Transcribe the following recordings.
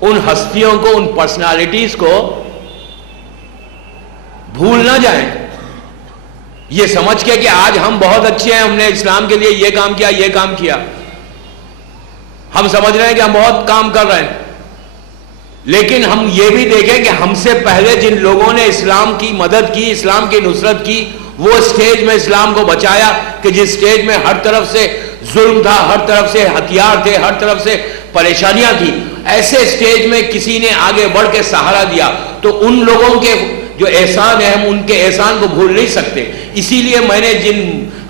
ان ہستیوں کو، ان پرسنالٹیز کو بھول نہ جائیں، یہ سمجھ کے کہ آج ہم بہت اچھے ہیں، ہم نے اسلام کے لیے یہ کام کیا، یہ کام کیا، ہم سمجھ رہے ہیں کہ ہم بہت کام کر رہے ہیں، لیکن ہم یہ بھی دیکھیں کہ ہم سے پہلے جن لوگوں نے اسلام کی مدد کی، اسلام کی نصرت کی، وہ سٹیج میں اسلام کو بچایا کہ جس سٹیج میں ہر طرف سے ظلم تھا، ہر طرف سے ہتھیار تھے، ہر طرف سے پریشانیاں تھی، ایسے سٹیج میں کسی نے آگے بڑھ کے سہارا دیا، تو ان لوگوں کے جو احسان ہے ہم ان کے احسان کو بھول نہیں سکتے۔ اسی لیے میں نے جن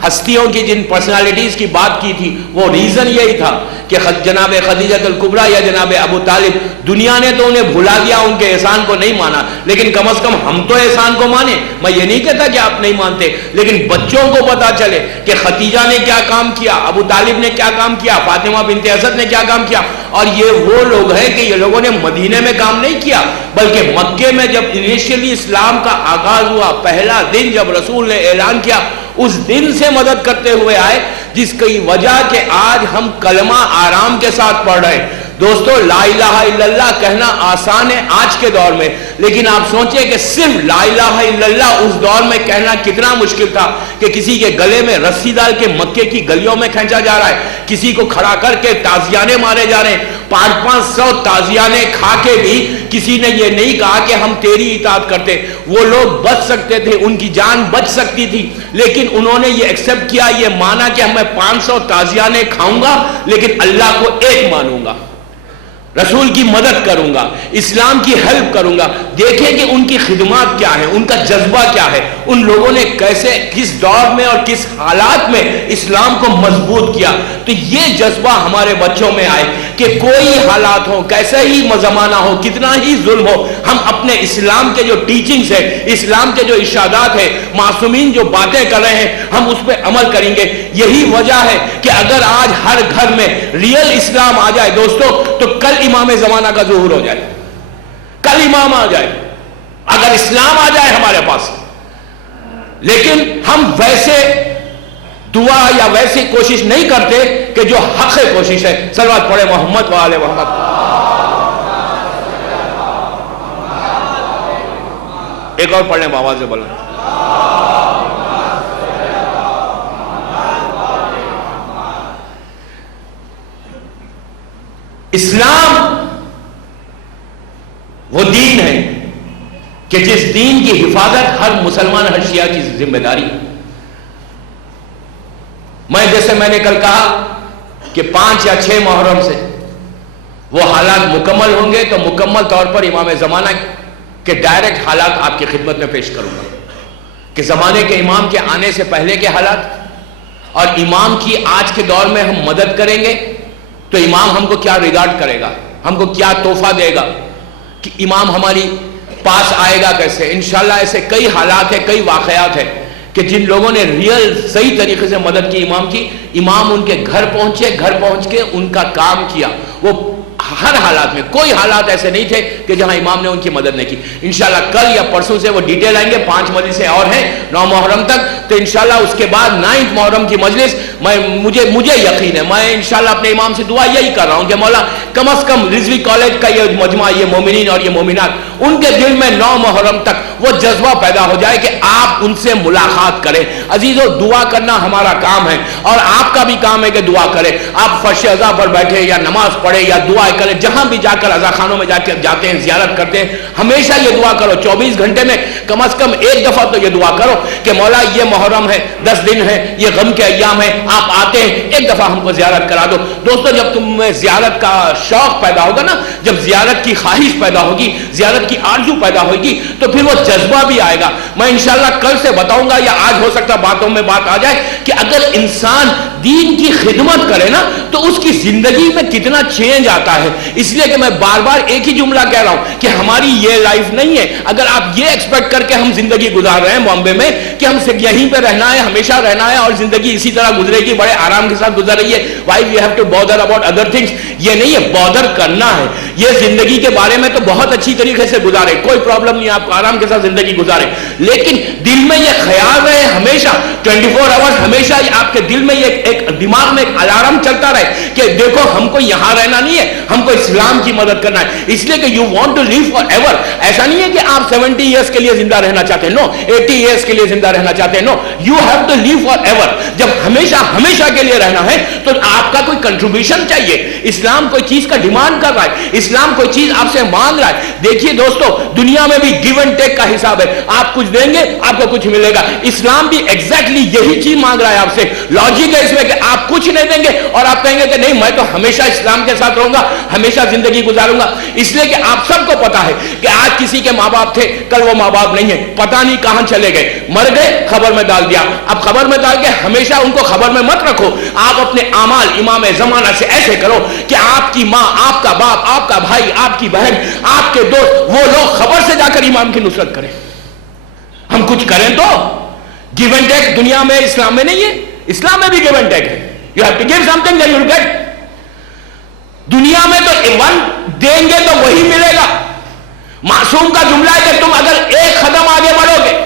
ہستیوں کی، جن پرسنالٹیز کی بات کی تھی، وہ ریزن یہی تھا کہ جناب خدیجہ الکبریٰ یا جناب ابو طالب، دنیا نے تو انہیں بھلا دیا، ان کے احسان کو نہیں مانا، لیکن کم از کم ہم تو احسان کو مانیں۔ میں یہ نہیں کہتا کہ آپ نہیں مانتے، لیکن بچوں کو پتا چلے کہ خدیجہ نے کیا کام کیا، ابو طالب نے کیا کام کیا، فاطمہ بنت اسد نے کیا کام کیا، اور یہ وہ لوگ ہیں کہ یہ لوگوں نے مدینے میں کام نہیں کیا، بلکہ مکے میں جب انیشیلی اسلام کا آغاز ہوا، پہلا دن جب رسول نے اعلان کیا، اس دن سے مدد کرتے ہوئے آئے، جس کی وجہ کہ آج ہم کلمہ آرام کے ساتھ پڑھ رہے ہیں۔ دوستو، لا الہ الا اللہ کہنا آسان ہے آج کے دور میں، لیکن آپ سوچیں کہ صرف لا الہ الا اللہ اس دور میں کہنا کتنا مشکل تھا کہ کسی کے گلے میں رسی ڈال کے مکے کی گلیوں میں کھینچا جا رہا ہے، کسی کو کھڑا کر کے تازیانے مارے جا رہے ہیں، 500 تازیانے کھا کے بھی کسی نے یہ نہیں کہا کہ ہم تیری اطاعت کرتے۔ وہ لوگ بچ سکتے تھے، ان کی جان بچ سکتی تھی، لیکن انہوں نے یہ ایکسپٹ کیا، یہ مانا کہ میں 500 تازیانے کھاؤں گا لیکن اللہ کو ایک مانوں گا، رسول کی مدد کروں گا، اسلام کی ہیلپ کروں گا۔ دیکھیں کہ ان کی خدمات کیا ہیں، ان کا جذبہ کیا ہے، ان لوگوں نے کیسے، کس دور میں اور کس حالات میں اسلام کو مضبوط کیا۔ تو یہ جذبہ ہمارے بچوں میں آئے کہ کوئی حالات ہو، کیسا ہی زمانہ ہو، کتنا ہی ظلم ہو، ہم اپنے اسلام کے جو ٹیچنگز ہیں، اسلام کے جو ارشادات ہیں، معصومین جو باتیں کر رہے ہیں، ہم اس پہ عمل کریں گے۔ یہی وجہ ہے کہ اگر آج ہر گھر میں ریئل اسلام آ جائے دوستو، تو کل امام زمانہ کا ظہور ہو جائے، کل امام آ جائے، اگر اسلام آ جائے ہمارے پاس۔ لیکن ہم ویسے دعا یا ویسی کوشش نہیں کرتے کہ جو حق کوشش ہے۔ صلوات پڑھے محمد و آل محمد۔ ایک اور پڑھنے آواز سے بلند۔ اسلام وہ دین ہے کہ جس دین کی حفاظت ہر مسلمان، ہر شیعہ کی ذمہ داری ہے۔ جیسے میں نے کل کہا کہ 5 یا 6 محرم سے وہ حالات مکمل ہوں گے، تو مکمل طور پر امام زمانہ کے ڈائریکٹ حالات آپ کی خدمت میں پیش کروں گا کہ زمانے کے امام کے آنے سے پہلے کے حالات، اور امام کی آج کے دور میں ہم مدد کریں گے تو امام ہم کو کیا ریگارڈ کرے گا، ہم کو کیا تحفہ دے گا، کہ امام ہماری پاس آئے گا کیسے۔ انشاءاللہ ایسے کئی حالات ہیں، کئی واقعات ہیں کہ جن لوگوں نے ریئل صحیح طریقے سے مدد کی امام کی، امام ان کے گھر پہنچے، گھر پہنچ کے ان کا کام کیا۔ وہ ہر حالات میں، کوئی حالات ایسے نہیں تھے کہ جہاں امام نے ان کی مدد نہیں کی۔ انشاءاللہ کل یا پرسوں سے وہ ڈیٹیل آئیں گے، 5 مجلسیں اور ہیں 9 محرم تک، تو انشاءاللہ اس کے بعد 9 محرم کی مجلس مجھے یقین ہے، میں انشاءاللہ اپنے امام سے دعا یہی کر رہا ہوں کہ مولا کم از کم رضوی کالج کا یہ مجمع، یہ مومنین اور یہ مومنات، ان کے دل میں 9 محرم تک وہ جذبہ پیدا ہو جائے کہ آپ ان سے ملاقات کریں۔ عزیزو، دعا کرنا ہمارا کام ہے، اور آپ کا بھی کام ہے کہ دعا کریں۔ آپ فرش عزا پر بیٹھے یا نماز پڑھے یا دعا کریں، جہاں بھی جا کر عزا خانوں میں جاتے ہیں، زیارت کرتے ہیں، ہمیشہ یہ دعا کرو، 24 گھنٹے میں کم از کم ایک دفعہ تو یہ دعا کرو کہ مولا یہ محرم ہے، 10 دن ہے، یہ غم کے ایام ہے، آپ آتے ہیں، ایک دفعہ ہم کو زیارت کرا دو۔ دوستو، جب تم میں زیارت کا شوق پیدا ہوگا نا، جب زیارت کی خواہش پیدا ہوگی، زیارت کی آرزو پیدا ہوگی، تو پھر وہ جذبہ بھی آئے گا۔ میں انشاءاللہ کل سے بتاؤں گا، یا آج ہو سکتا باتوں میں بات آ جائے کہ اگر انسان دین کی خدمت کرے نا تو اس کی زندگی میں کتنا چینج آتا ہے۔ اس لیے کہ میں بار بار ایک ہی جملہ کہہ رہا ہوں کہ ہماری یہ لائف نہیں ہے۔ اگر آپ یہ ایکسپیکٹ کر کے ہم زندگی گزار رہے ہیں بامبے میں کہ ہم صرف یہیں پہ رہنا ہے، ہمیشہ رہنا ہے اور زندگی اسی طرح گزرے گی، بڑے آرام کے ساتھ گزر رہی ہے، why we have to bother about other things، یہ نہیں ہے، بادر کرنا ہے۔ یہ زندگی کے بارے میں تو بہت اچھی طریقے سے گزارے، کوئی پرابلم نہیں، آپ کو آرام کے ساتھ سا زندگی گزارے، لیکن دل میں یہ خیال رہے ہمیشہ 24 آورز، ہمیشہ آپ کے دل میں یہ ایک دماغ میں ایک الارم چلتا رہے کہ دیکھو ہم کو یہاں رہنا نہیں ہے، ہم کو اسلام کی مدد کرنا ہے، اس لیے کہ you want to leave for ایور. ایسا نہیں ہے کہ آپ 70 ایئرس کے لیے زندہ رہنا چاہتے ہیں، نو. 80 ایئرس کے لیے زندہ رہنا چاہتے ہیں، no. You have to leave for ever. جب ہمیشہ ہمیشہ کے لیے رہنا ہے تو آپ کا کوئی کنٹریبیوشن چاہیے. اسلام کوئی چیز کا ڈیمانڈ کر رہا ہے، اسلام کوئی چیز آپ سے مانگ رہا ہے. دیکھیے دوستو، دنیا میں بھی گیو اینڈ ٹیک کا حساب ہے، آپ کچھ دیں گے آپ کو کچھ ملے گا. اسلام بھی ایگزیکٹلی یہی چیز مانگ رہا ہے آپ سے. لاجک ہے اس میں کہ آپ کچھ نہیں دیں گے اور آپ کہیں گے کہ نہیں میں تو ہمیشہ اسلام کے ساتھ رہوں گا، ہمیشہ زندگی گزاروں گا. اس لیے کہ آپ سب کو پتا ہے کہ آج کسی کے ماں باپ تھے، کل وہ ماں باپ نہیں ہے، پتہ نہیں کہاں چلے گئے، مر گئے، خبر میں ڈال دیا. اب خبر میں ڈال کے ہمیشہ ان کو خبر میں مت رکھو. آپ اپنے اعمال امام زمانہ سے ایسے کرو کہ آپ کی ماں، آپ کا باپ، آپ کا بھائی، آپ کی بہن، آپ کے دوست، وہ لوگ خبر سے جا کر امام کی نصرت کریں. ہم کچھ کریں تو گیو اینڈ ٹیک دنیا میں اسلام میں نہیں ہے، اسلام میں بھی گیو اینڈ ٹیک ہے. You have to give something then you will get. دنیا میں تو ون دیں گے تو وہی ملے گا. معصوم کا جملہ ہے کہ تم اگر ایک قدم آگے بڑھو گے،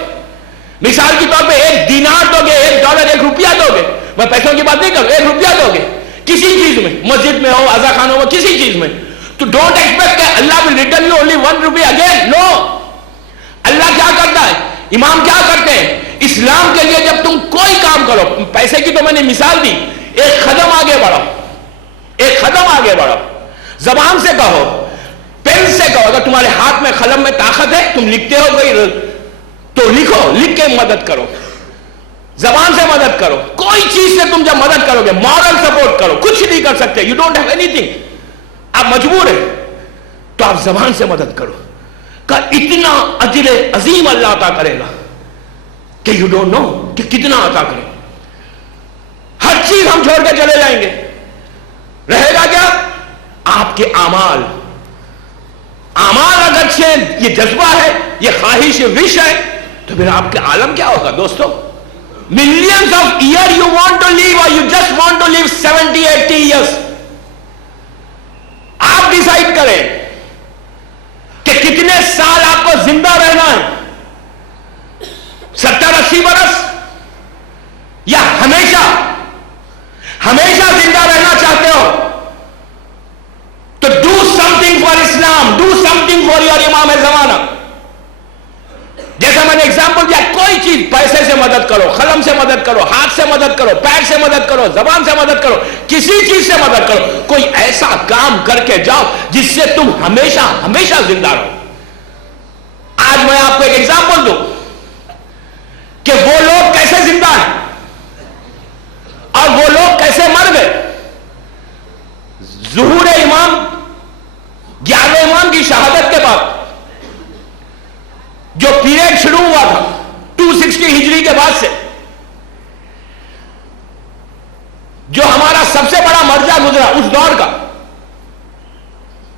مثال کے طور پہ 1 دینار دو گے، $1 1 روپیہ دو گے، میں پیسوں کی بات نہیں کروں، 1 روپیہ دو گے کسی چیز میں، مسجد میں ہو، عزا خانوں میں، کسی چیز میں، تو ڈونٹ ایکسپیکٹ کہ اللہ ول ریٹرن یو اونلی 1 روپیہ اگین. نو. اللہ کیا کرتا ہے، امام کیا کرتے ہیں، اسلام کے لیے جب تم کوئی کام کرو، پیسے کی تو میں نے مثال دی، 1 قدم آگے بڑھو، 1 قدم آگے بڑھو. زبان سے کہو، پین سے کہو. اگر تمہارے ہاتھ میں قلم میں طاقت ہے، تم لکھتے ہو کوئی تو لکھو، لکھ کے مدد کرو، زبان سے مدد کرو. کوئی چیز سے تم جب مدد کرو گے، مورل سپورٹ کرو، کچھ نہیں کر سکتے، you don't have any thing, آپ مجبور ہیں، تو آپ زبان سے مدد کرو. کہ اتنا اجر عظیم اللہ عطا کرے گا کہ یو ڈونٹ نو کہ کتنا عطا کرے. ہر چیز ہم چھوڑ کے چلے جائیں گے، رہے گا کیا؟ آپ کے اعمال. اعمال اگرچہ یہ جذبہ ہے، یہ خواہش، یہ وش ہے، تو پھر آپ کے عالم کیا ہوگا دوستو؟ millions of years you want to live or you just want to live 70-80 years. آپ ڈیسائیڈ کریں کہ کتنے سال آپ کو زندہ رہنا ہے، 70-80 برس یا ہمیشہ ہمیشہ زندہ رہنا چاہتے ہو تو do something for Islam, do something for your امام زمانہ. جیسا میں نے ایگزامپل دیا، کوئی چیز، پیسے سے مدد کرو، قلم سے مدد کرو، ہاتھ سے مدد کرو، پیر سے مدد کرو، زبان سے مدد کرو، کسی چیز سے مدد کرو. کوئی ایسا کام کر کے جاؤ جس سے تم ہمیشہ ہمیشہ زندہ رہو. آج میں آپ کو ایک ایگزامپل دوں کہ وہ لوگ کیسے زندہ ہیں اور وہ لوگ کیسے مر گئے. ظہور امام، 11ویں امام کی شہادت کے بعد جو پیریڈ شروع ہوا تھا 260 ہجری کے بعد سے، جو ہمارا سب سے بڑا مرجع گزرا اس دور کا،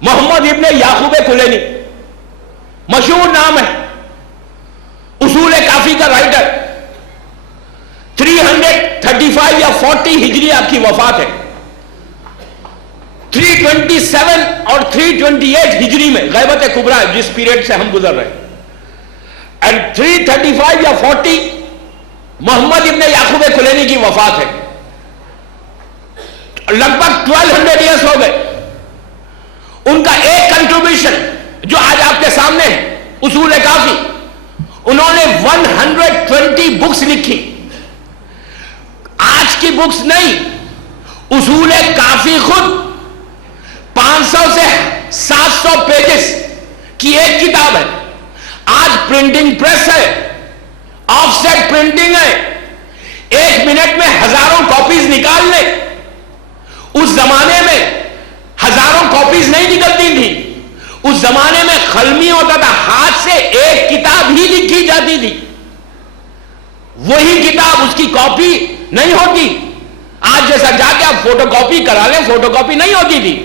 محمد ابن یعقوب کلینی، مشہور نام ہے، اصول کافی کا رائٹر. 335 یا 40 ہجری آپ کی وفات ہے. 327 اور 328 ہجری میں غیبت کبریٰ ہے جس پیریڈ سے ہم گزر رہے ہیں. اینڈ 335 یا 40 محمد ابن یعقوب کلینی کی وفات ہے. لگ بھگ 1200 ایئرس ہو گئے. ان کا ایک کنٹریبیوشن جو آج آپ کے سامنے ہے، اصول کافی، انہوں نے 120 بکس لکھی. آج کی بکس نہیں، اصول کافی خود 500 سے 700 پیجز کی ایک کتاب ہے. آج پرنٹنگ پریس ہے، آف سیٹ پرنٹنگ ہے، 1 منٹ میں ہزاروں کاپیز نکال لیں. اس زمانے میں ہزاروں کاپیز نہیں نکلتی تھی. اس زمانے میں قلمی ہوتا تھا، ہاتھ سے ایک کتاب ہی لکھی جاتی تھی. وہی کتاب، اس کی کاپی نہیں ہوتی. آج جیسا جا کے آپ فوٹو کاپی کرا لیں، فوٹو کاپی نہیں ہوتی تھی.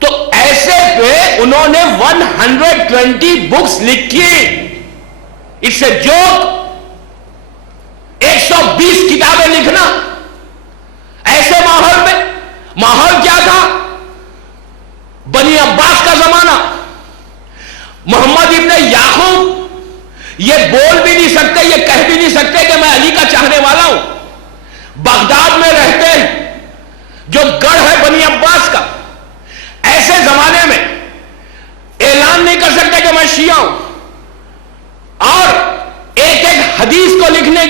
تو ایسے پہ انہوں نے 120 بکس لکھی. It's a joke. 120 کتابیں لکھنا ایسے ماحول میں. ماحول کیا تھا؟ بنی عباس کا زمانہ. محمد ابن یعقوب یہ بول بھی نہیں سکتے, یہ کہہ بھی نہیں سکتے کہ میں علی کا چاہنے والا ہوں. بغداد میں رہتے ہیں, جو گڑھ ہے بنی عباس کا, ایسے زمانے میں اعلان نہیں کر سکتے کہ میں شیعہ ہوں, اور ایک ایک حدیث کو لینے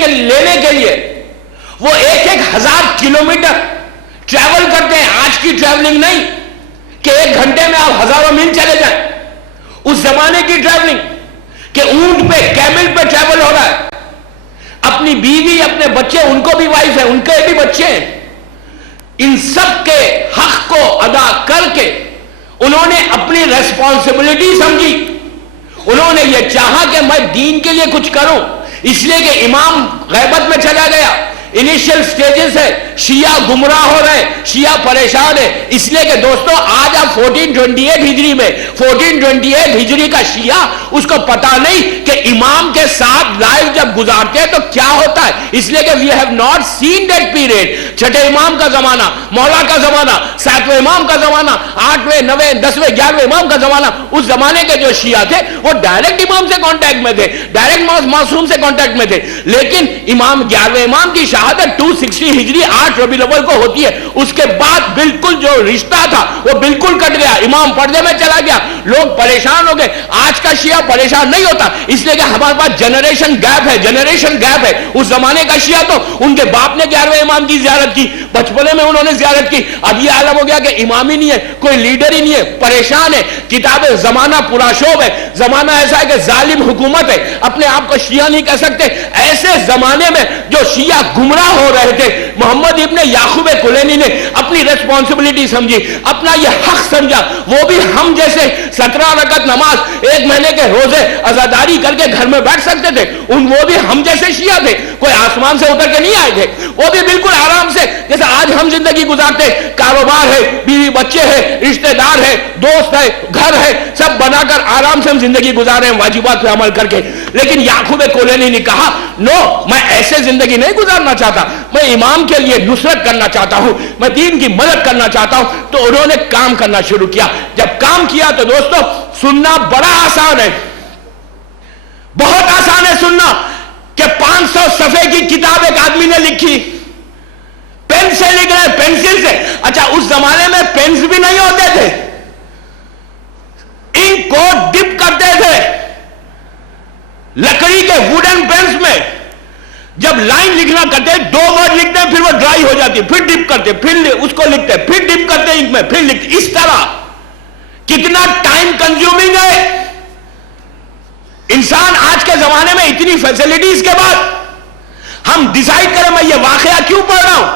کے لیے وہ 1,000 کلومیٹر ٹریول کرتے ہیں. آج کی ٹریولنگ نہیں کہ 1 گھنٹے میں آپ ہزاروں میل چلے جائیں. اس زمانے کی ٹریولنگ کہ اونٹ پہ, کیمل پہ ٹریول ہو رہا ہے. اپنی بیوی, اپنے بچے, ان کو بھی وائف ہے, ان کے بھی بچے ہیں, ان سب کے حق کو ادا کر کے انہوں نے اپنی ریسپانسبلٹی سمجھی. انہوں نے یہ چاہا کہ میں دین کے لیے کچھ کروں, اس لیے کہ امام غیبت میں چلا گیا. انیشیل سٹیجز ہے, شیعہ گمراہ ہو رہے, شیعہ پریشان ہے. اس لیے کہ دوستو آج آپ 1428 ہجری میں 1428 ہجری کا شیعہ, اس کو پتا نہیں کہ امام کے ساتھ لائف جب گزارتے ہیں تو کیا ہوتا ہے. اس لیے کہ we have not seen that period. چھٹے امام کا زمانہ, مولا کا زمانہ, 7ویں امام کا زمانہ, 8ویں, 9ویں, 10ویں, 11ویں امام کا زمانہ. اس زمانے کے جو شیعہ تھے وہ ڈائریکٹ امام سے کانٹیکٹ میں تھے, ڈائریکٹ معصوم سے کانٹیکٹ میں تھے. لیکن امام 11ویں امام کی شہادت 260 ہجری 8 ربیع الاول کو ہوتی ہے. اس کے بعد بالکل جو رشتہ تھا وہ بالکل کٹ گیا, امام پردے میں چلا گیا, لوگ پریشان ہو گئے. آج کا شیعہ پریشان نہیں ہوتا, اس لیے کہ ہمارے پاس جنریشن گیپ ہے, جنریشن گیپ ہے. اس زمانے کا شیعہ تو ان کے باپ نے 11ویں امام کی زیارت کی, بچپنے میں انہوں نے زیارت کی. اب یہ عالم ہو گیا کہ امام ہی نہیں ہے, کوئی لیڈر ہی نہیں ہے, پریشان ہے. کتابیں, زمانہ پراشوب ہے, زمانہ ایسا ہے کہ ظالم حکومت ہے, اپنے آپ کو شیعہ نہیں کہہ سکتے. ایسے زمانے میں جو شیعہ گمراہ ہو رہے تھے, محمد ابن یعقوب کلینی نے اپنی ریسپانسبلٹی سمجھی, اپنا یہ حق سمجھا. وہ بھی ہم جیسے 17 رکعت نماز, 1 مہینے کے روزے عزاداری کر کے گھر میں بیٹھ سکتے تھے, وہ بھی ہم جیسے شیعہ تھے, کوئی آسمان سے اتر کے نہیں آئے تھے. وہ بھی بالکل آرام سے جیسے آج ہم زندگی گزارتے, کاروبار ہے, بیوی بچے ہے, رشتہ دار ہے, دوست ہے, گھر ہے, سب بنا کر آرام سے ہم زندگی گزار رہے ہیں واجبات پہ عمل کر کے. لیکن یعقوب کلینی نے کہا نو, میں ایسے زندگی نہیں گزارنا چاہتا, میں امام کے لیے نصرت کرنا چاہتا ہوں, میں دین کی مدد کرنا چاہتا ہوں. تو انہوں نے کام کرنا شروع کیا. جب کام کیا تو دوستو سننا بڑا آسان ہے, بہت آسان ہے سننا کہ 500 صفحے کی کتاب ایک آدمی نے لکھی, پین سے لکھ رہے, پینسل سے. اچھا اس زمانے میں پینس بھی نہیں ہوتے تھے, انک کو ڈپ کرتے تھے لکڑی کے ووڈن پینس میں. جب لائن لکھنا کرتے 2 ورڈ لکھتے ہیں, پھر وہ ڈرائی ہو جاتی, پھر ڈپ کرتے, پھر اس کو لکھتے, پھر ڈپ کرتے انک میں, پھر لکھتے. اس طرح کتنا ٹائم کنزیومنگ ہے. انسان آج کے زمانے میں اتنی فیسلٹیز کے بعد ہم ڈیسائیڈ کریں میں یہ واقعہ کیوں پڑھ رہا ہوں.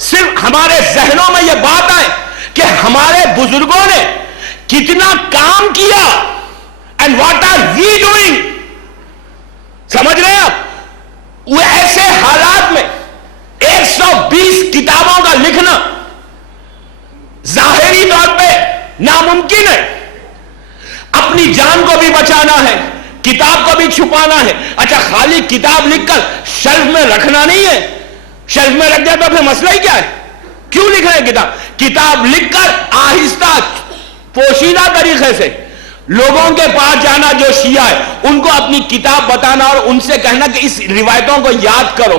صرف ہمارے ذہنوں میں یہ بات آئے کہ ہمارے بزرگوں نے کتنا کام کیا, and what are we doing. سمجھ رہے ہیں آپ؟ وہ ایسے حالات میں 120 کتابوں کا لکھنا ظاہری طور پہ ناممکن ہے. اپنی جان کو بھی بچانا ہے, کتاب کو بھی چھپانا ہے. اچھا خالی کتاب لکھ کر شیلف میں رکھنا نہیں ہے, شیلف میں رکھ دیا تو پھر مسئلہ ہی کیا ہے, کیوں لکھ رہے ہیں کتاب. کتاب لکھ کر آہستہ پوشیدہ طریقے سے لوگوں کے پاس جانا, جو شیعہ ہے ان کو اپنی کتاب بتانا اور ان سے کہنا کہ اس روایتوں کو یاد کرو.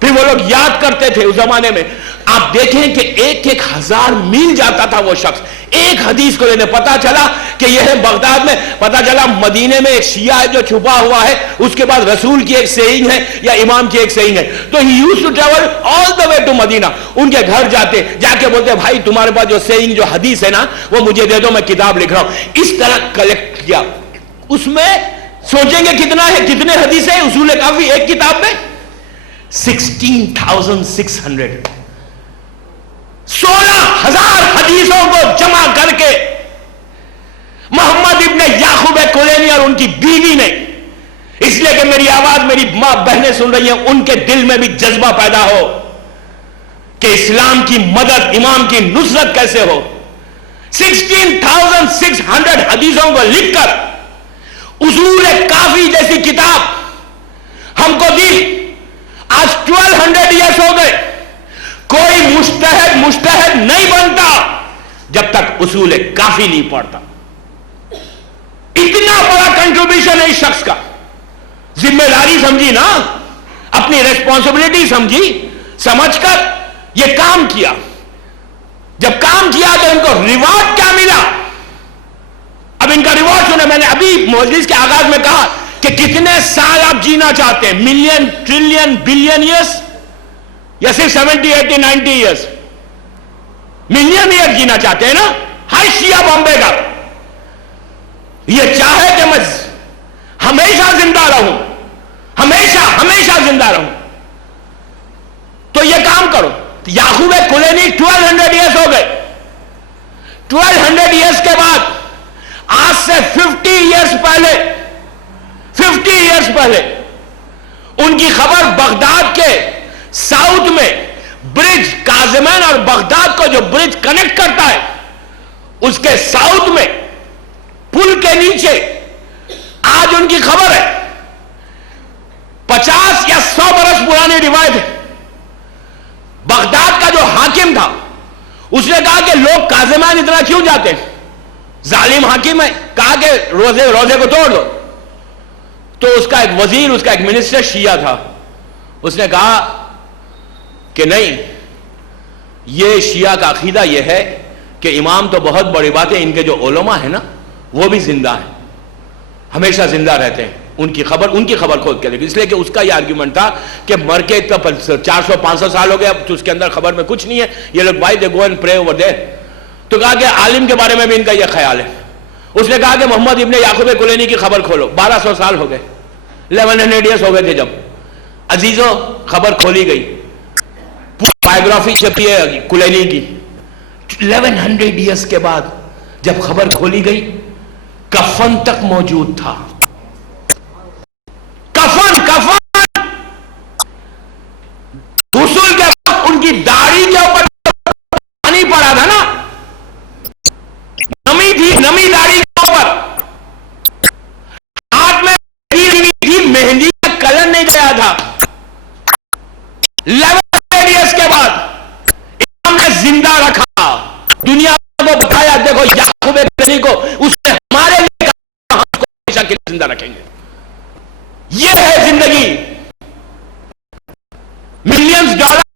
پھر وہ لوگ یاد کرتے تھے. اس زمانے میں آپ دیکھیں کہ 1,000 میل جاتا تھا وہ شخص ایک حدیث کو لینے. پتا چلا کہ یہ ہے بغداد میں, پتا چلا مدینے میں ایک شیعہ ہے جو چھپا ہوا ہے, اس کے بعد رسول کی ایک سیئنگ ہے یا امام کی ایک سیئنگ ہے. تو he used to travel all the way to مدینہ. ان کے گھر جاتے, جا کے بولتے بھائی تمہارے پاس جو سیئنگ, جو حدیث ہے نا, وہ مجھے دے دو, میں کتاب لکھ رہا ہوں. اس طرح کلیکٹ کیا. اس میں سوچیں گے کتنا ہے, کتنے حدیث ہیں اصول کافی ایک کتاب میں 16,600 16,000 حدیثوں کو جمع کر کے محمد ابن یعقوب کلینی اور ان کی بیوی نے, اس لیے کہ میری آواز میری ماں بہنیں سن رہی ہیں, ان کے دل میں بھی جذبہ پیدا ہو کہ اسلام کی مدد, امام کی نصرت کیسے ہو. 16,600 حدیثوں کو لکھ کر اصول کافی جیسی کتاب ہم کو دی. آج 1200 ایئرس ہو گئے, کوئی مجتہد نہیں بنتا جب تک اصول کافی نہیں پڑھتا. اتنا بڑا کنٹریبیوشن ہے اس شخص کا. ذمہ داری سمجھی نا, اپنی ریسپانسبلٹی سمجھی, سمجھ کر یہ کام کیا. جب کام کیا تو ان کو ریوارڈ کیا ملا؟ اب ان کا ریوارڈ سنیں. میں نے ابھی مجلس کے آغاز میں کہا کہ کتنے سال آپ جینا چاہتے ہیں, ملین, ٹریلین, بلین ایئرس, یا صرف 70, 80, 90 ایئرس؟ ملین ایئر جینا چاہتے ہیں نا ہر شیعہ بامبے کا. یہ چاہے کہ میں ہمیشہ زندہ رہوں, ہمیشہ ہمیشہ زندہ رہوں, تو یہ کام کرو. یعقوب کلینی 1200 ایئرس ہو گئے. 1200 ایئرس کے بعد آج سے 50 ایئرس پہلے, 50 ایئرس پہلے ان کی خبر بغداد کے ساؤتھ میں برج کاظمین اور بغداد کو جو برج کنیکٹ کرتا ہے اس کے ساؤتھ میں پل کے نیچے آج ان کی خبر ہے. 50 یا 100 برس پرانی روایت ہے. بغداد کا جو حاکم تھا اس نے کہا کہ لوگ کاظمین اتنا کیوں جاتے ہیں, ظالم حاکم ہے, کہا کہ روزے کو توڑ دو. تو اس کا ایک وزیر, اس کا ایک منسٹر شیعہ تھا, اس نے کہا کہ نہیں, یہ شیعہ کا عقیدہ یہ ہے کہ امام تو بہت بڑی بات ہے, ان کے جو علماء ہیں نا وہ بھی زندہ ہیں, ہمیشہ زندہ رہتے ہیں. ان کی خبر کھود کے لے, اس لیے کہ اس کا یہ آرگیومنٹ تھا کہ مر کے 400-500 سال ہو گئے, اب تو اس کے اندر خبر میں کچھ نہیں ہے, یہ لوگ بھائی دے گو اینڈ پرے اوور دیر. تو کہا کہ عالم کے بارے میں بھی ان کا یہ خیال ہے. اس نے کہا کہ محمد ابن یعقوب کلینی کی خبر کھولو. 1200 سال ہو گئے, 1100 ایئرس ہو گئے تھے جب. عزیزوں, خبر کھولی گئی, بائیوگرافی چھپی ہے کلینی کی. 1100 ایئرس کے بعد جب خبر کھولی گئی, کفن تک موجود تھا. کفن غسل کے وقت ان کی داڑھی کے اوپر پانی پڑا تھا نا, نمی تھی, نمی داڑھی کے اوپر, ہاتھ میں تھی, مہندی کا کلر نہیں گیا تھا. 11 ایئرس کے بعد امام نے زندہ رکھا, دنیا کو بتایا دیکھو یعقوب کلینی کو, اس نے ہمارے لیے کہا ہم اس کو ہمیشہ کے لیے زندہ رکھیں گے. یہ ہے زندگی. ملینز ڈالر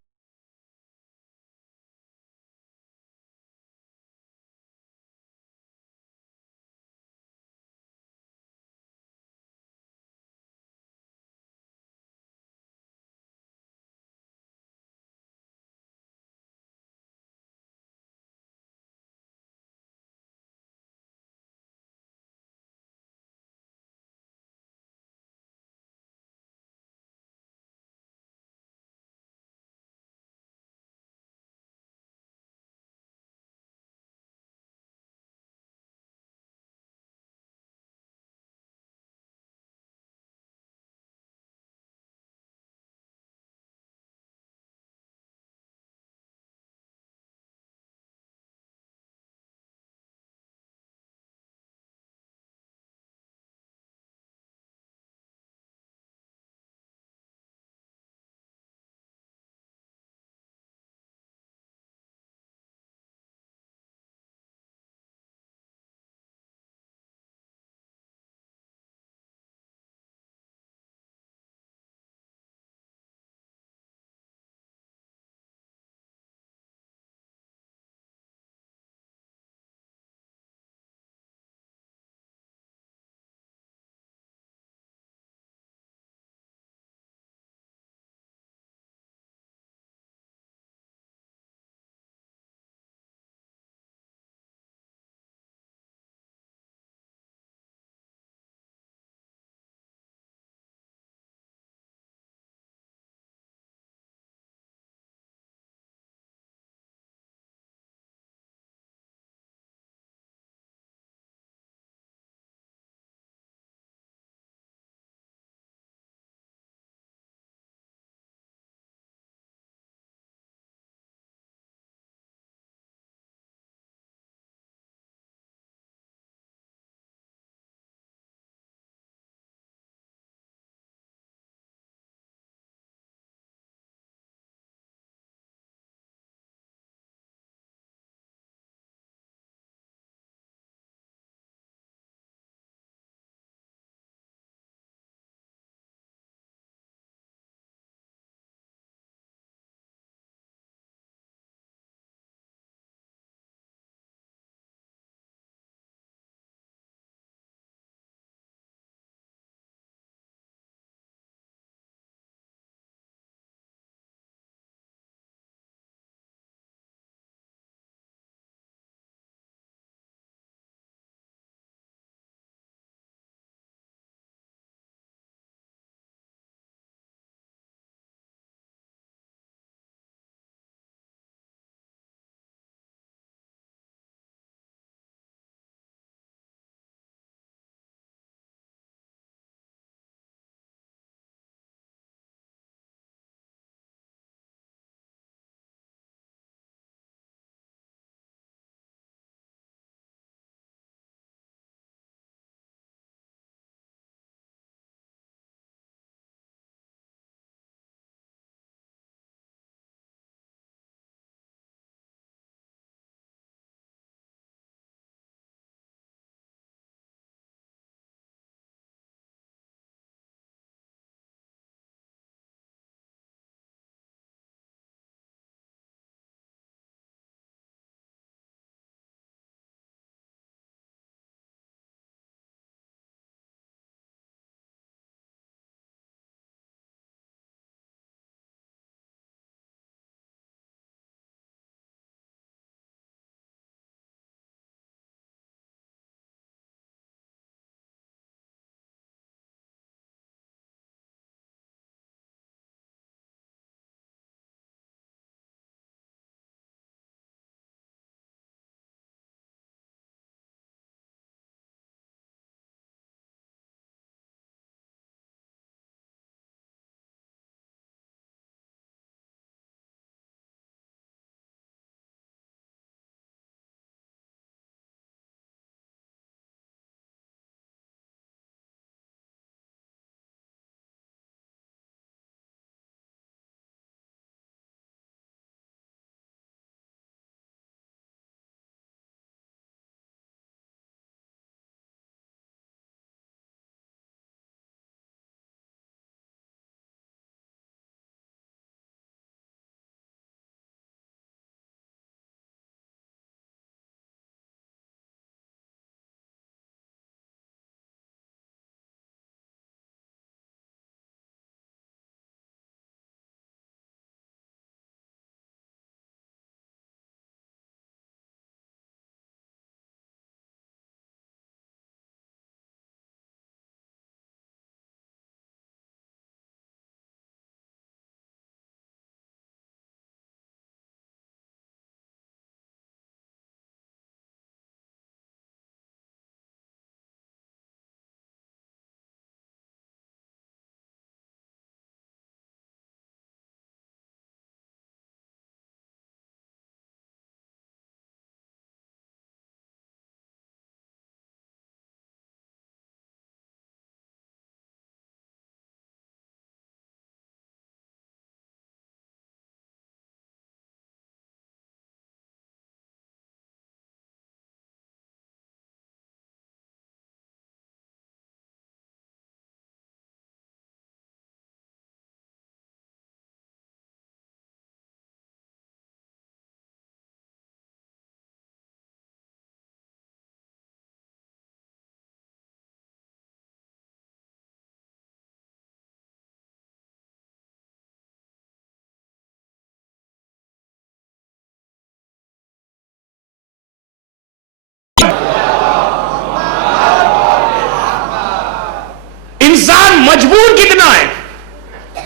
مجبور کتنا ہے.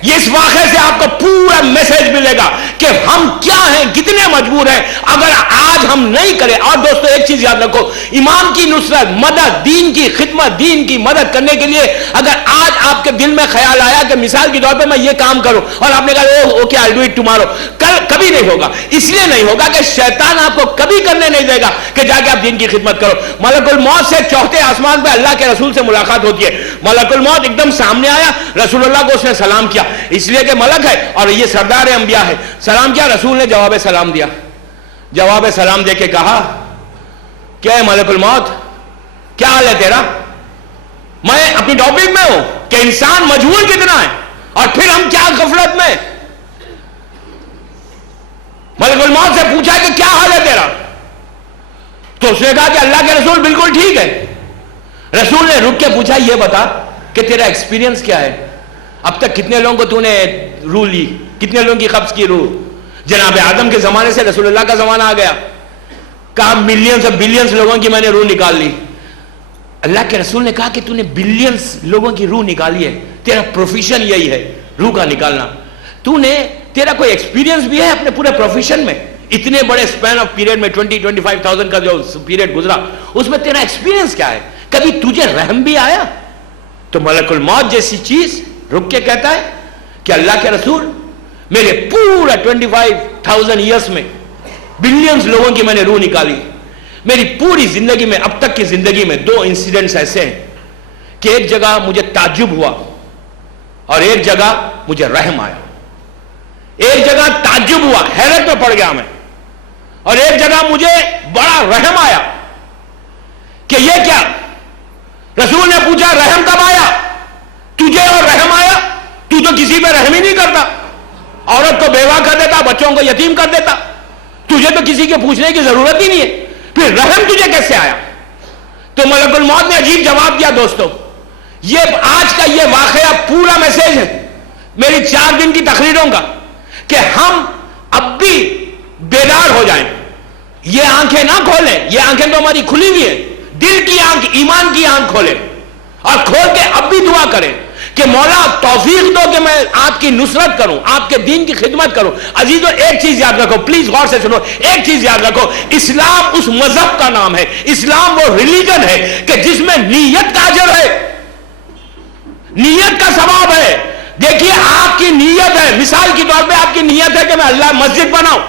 یہ اس واقعے سے آپ کو پورا میسج ملے گا کہ ہم کیا ہیں, کتنے مجبور ہیں اگر آج ہم نہیں کریں. اور دوستو ایک چیز یاد رکھو, ایمان کی نصرت, مدد, دین کی خدمت, دین کی مدد کرنے کے لیے اگر آج آپ کے دل میں خیال آیا کہ مثال کے طور پہ میں یہ کام کروں اور آپ نے کہا okay I do it tomorrow, کبھی نہیں ہوگا. اس لیے نہیں ہوگا کہ شیطان آپ کو کبھی کرنے نہیں دے گا کہ جا کے آپ دین کی خدمت کرو. ملک الموت سے چوتھے آسمان پہ اللہ کے رسول سے ملاقات ہوتی ہے. ملک الموت ایک دم سامنے آیا, رسول اللہ کو اس نے سلام کیا, اس لیے کہ ملک ہے اور یہ سردار انبیاء ہے. سلام کیا, رسول نے جواب سلام دیا. جواب سلام دے کے کہا کیا ہے ملک الموت, کیا حال ہے تیرا؟ میں اپنی ٹاپک میں ہوں کہ انسان مجبور کتنا ہے اور پھر ہم کیا غفلت میں. ملک الموت سے پوچھا کہ کیا حال ہے تیرا, تو اس نے کہا کہ اللہ کے رسول بالکل ٹھیک ہے. رسول نے رک کے پوچھا یہ بتا کہ تیرا ایکسپیرینس کیا ہے, اب تک کتنے لوگوں کو تو نے روح لی, کتنے لوگوں کی قبض کی روح. جناب آدم کے زمانے سے رسول اللہ کا زمانہ آ گیا, کہا ملینز اور بلینز لوگوں کی میں نے روح نکال لی. اللہ کے رسول نے کہا کہ تو نے بلینز لوگوں کی روح نکالی ہے, تیرا پروفیشن یہی ہے روح کا نکالنا. تیرا کوئی ایکسپیرینس بھی ہے اپنے پورے پروفیشن میں؟ اتنے بڑے سپین آف پیریڈ میں 20-25,000 کا جو پیریڈ گزرا اس میں تیرا ایکسپیرینس کیا ہے؟ کبھی تجھے رحم بھی آیا؟ تو ملک الموت جیسی چیز رک کے کہتا ہے کہ اللہ کے رسول میرے پورا 25,000 ایئرس میں بلینز لوگوں کی میں نے روح نکالی. میری پوری زندگی میں اب تک کی زندگی میں 2 انسیڈنٹس ایسے ہیں کہ ایک جگہ مجھے تعجب ہوا اور ایک جگہ مجھے رحم آیا. ایک جگہ تعجب ہوا, حیرت میں پڑ گیا میں, اور ایک جگہ مجھے بڑا رحم آیا کہ یہ کیا. رسول نے پوچھا رحم کب آیا تجھے اور رحم آیا؟ تو کسی پہ رحم ہی نہیں کرتا, عورت کو بیوہ کر دیتا, بچوں کو یتیم کر دیتا, تجھے تو کسی کے پوچھنے کی ضرورت ہی نہیں ہے, پھر رحم تجھے کیسے آیا؟ تو ملک الموت نے عجیب جواب دیا. دوستو یہ آج کا یہ واقعہ پورا میسج ہے میری 4 دن کی تقریروں کا کہ ہم اب بھی بیدار ہو جائیں. یہ آنکھیں نہ کھولیں, یہ آنکھیں تو ہماری کھلی ہوئی ہیں, دل کی آنکھ, ایمان کی آنکھ کھولیں اور کھول کے اب بھی دعا کریں کہ مولا توفیق دو کہ میں آپ کی نصرت کروں, آپ کے دین کی خدمت کروں. عزیزو ایک چیز یاد رکھو, پلیز غور سے سنو, ایک چیز یاد رکھو, اسلام اس مذہب کا نام ہے, اسلام وہ ریلیجن ہے کہ جس میں نیت کا اجر ہے, نیت کا ثواب ہے. دیکھیے آپ کی نیت ہے, مثال کے طور پہ آپ کی نیت ہے کہ میں اللہ مسجد بناؤں,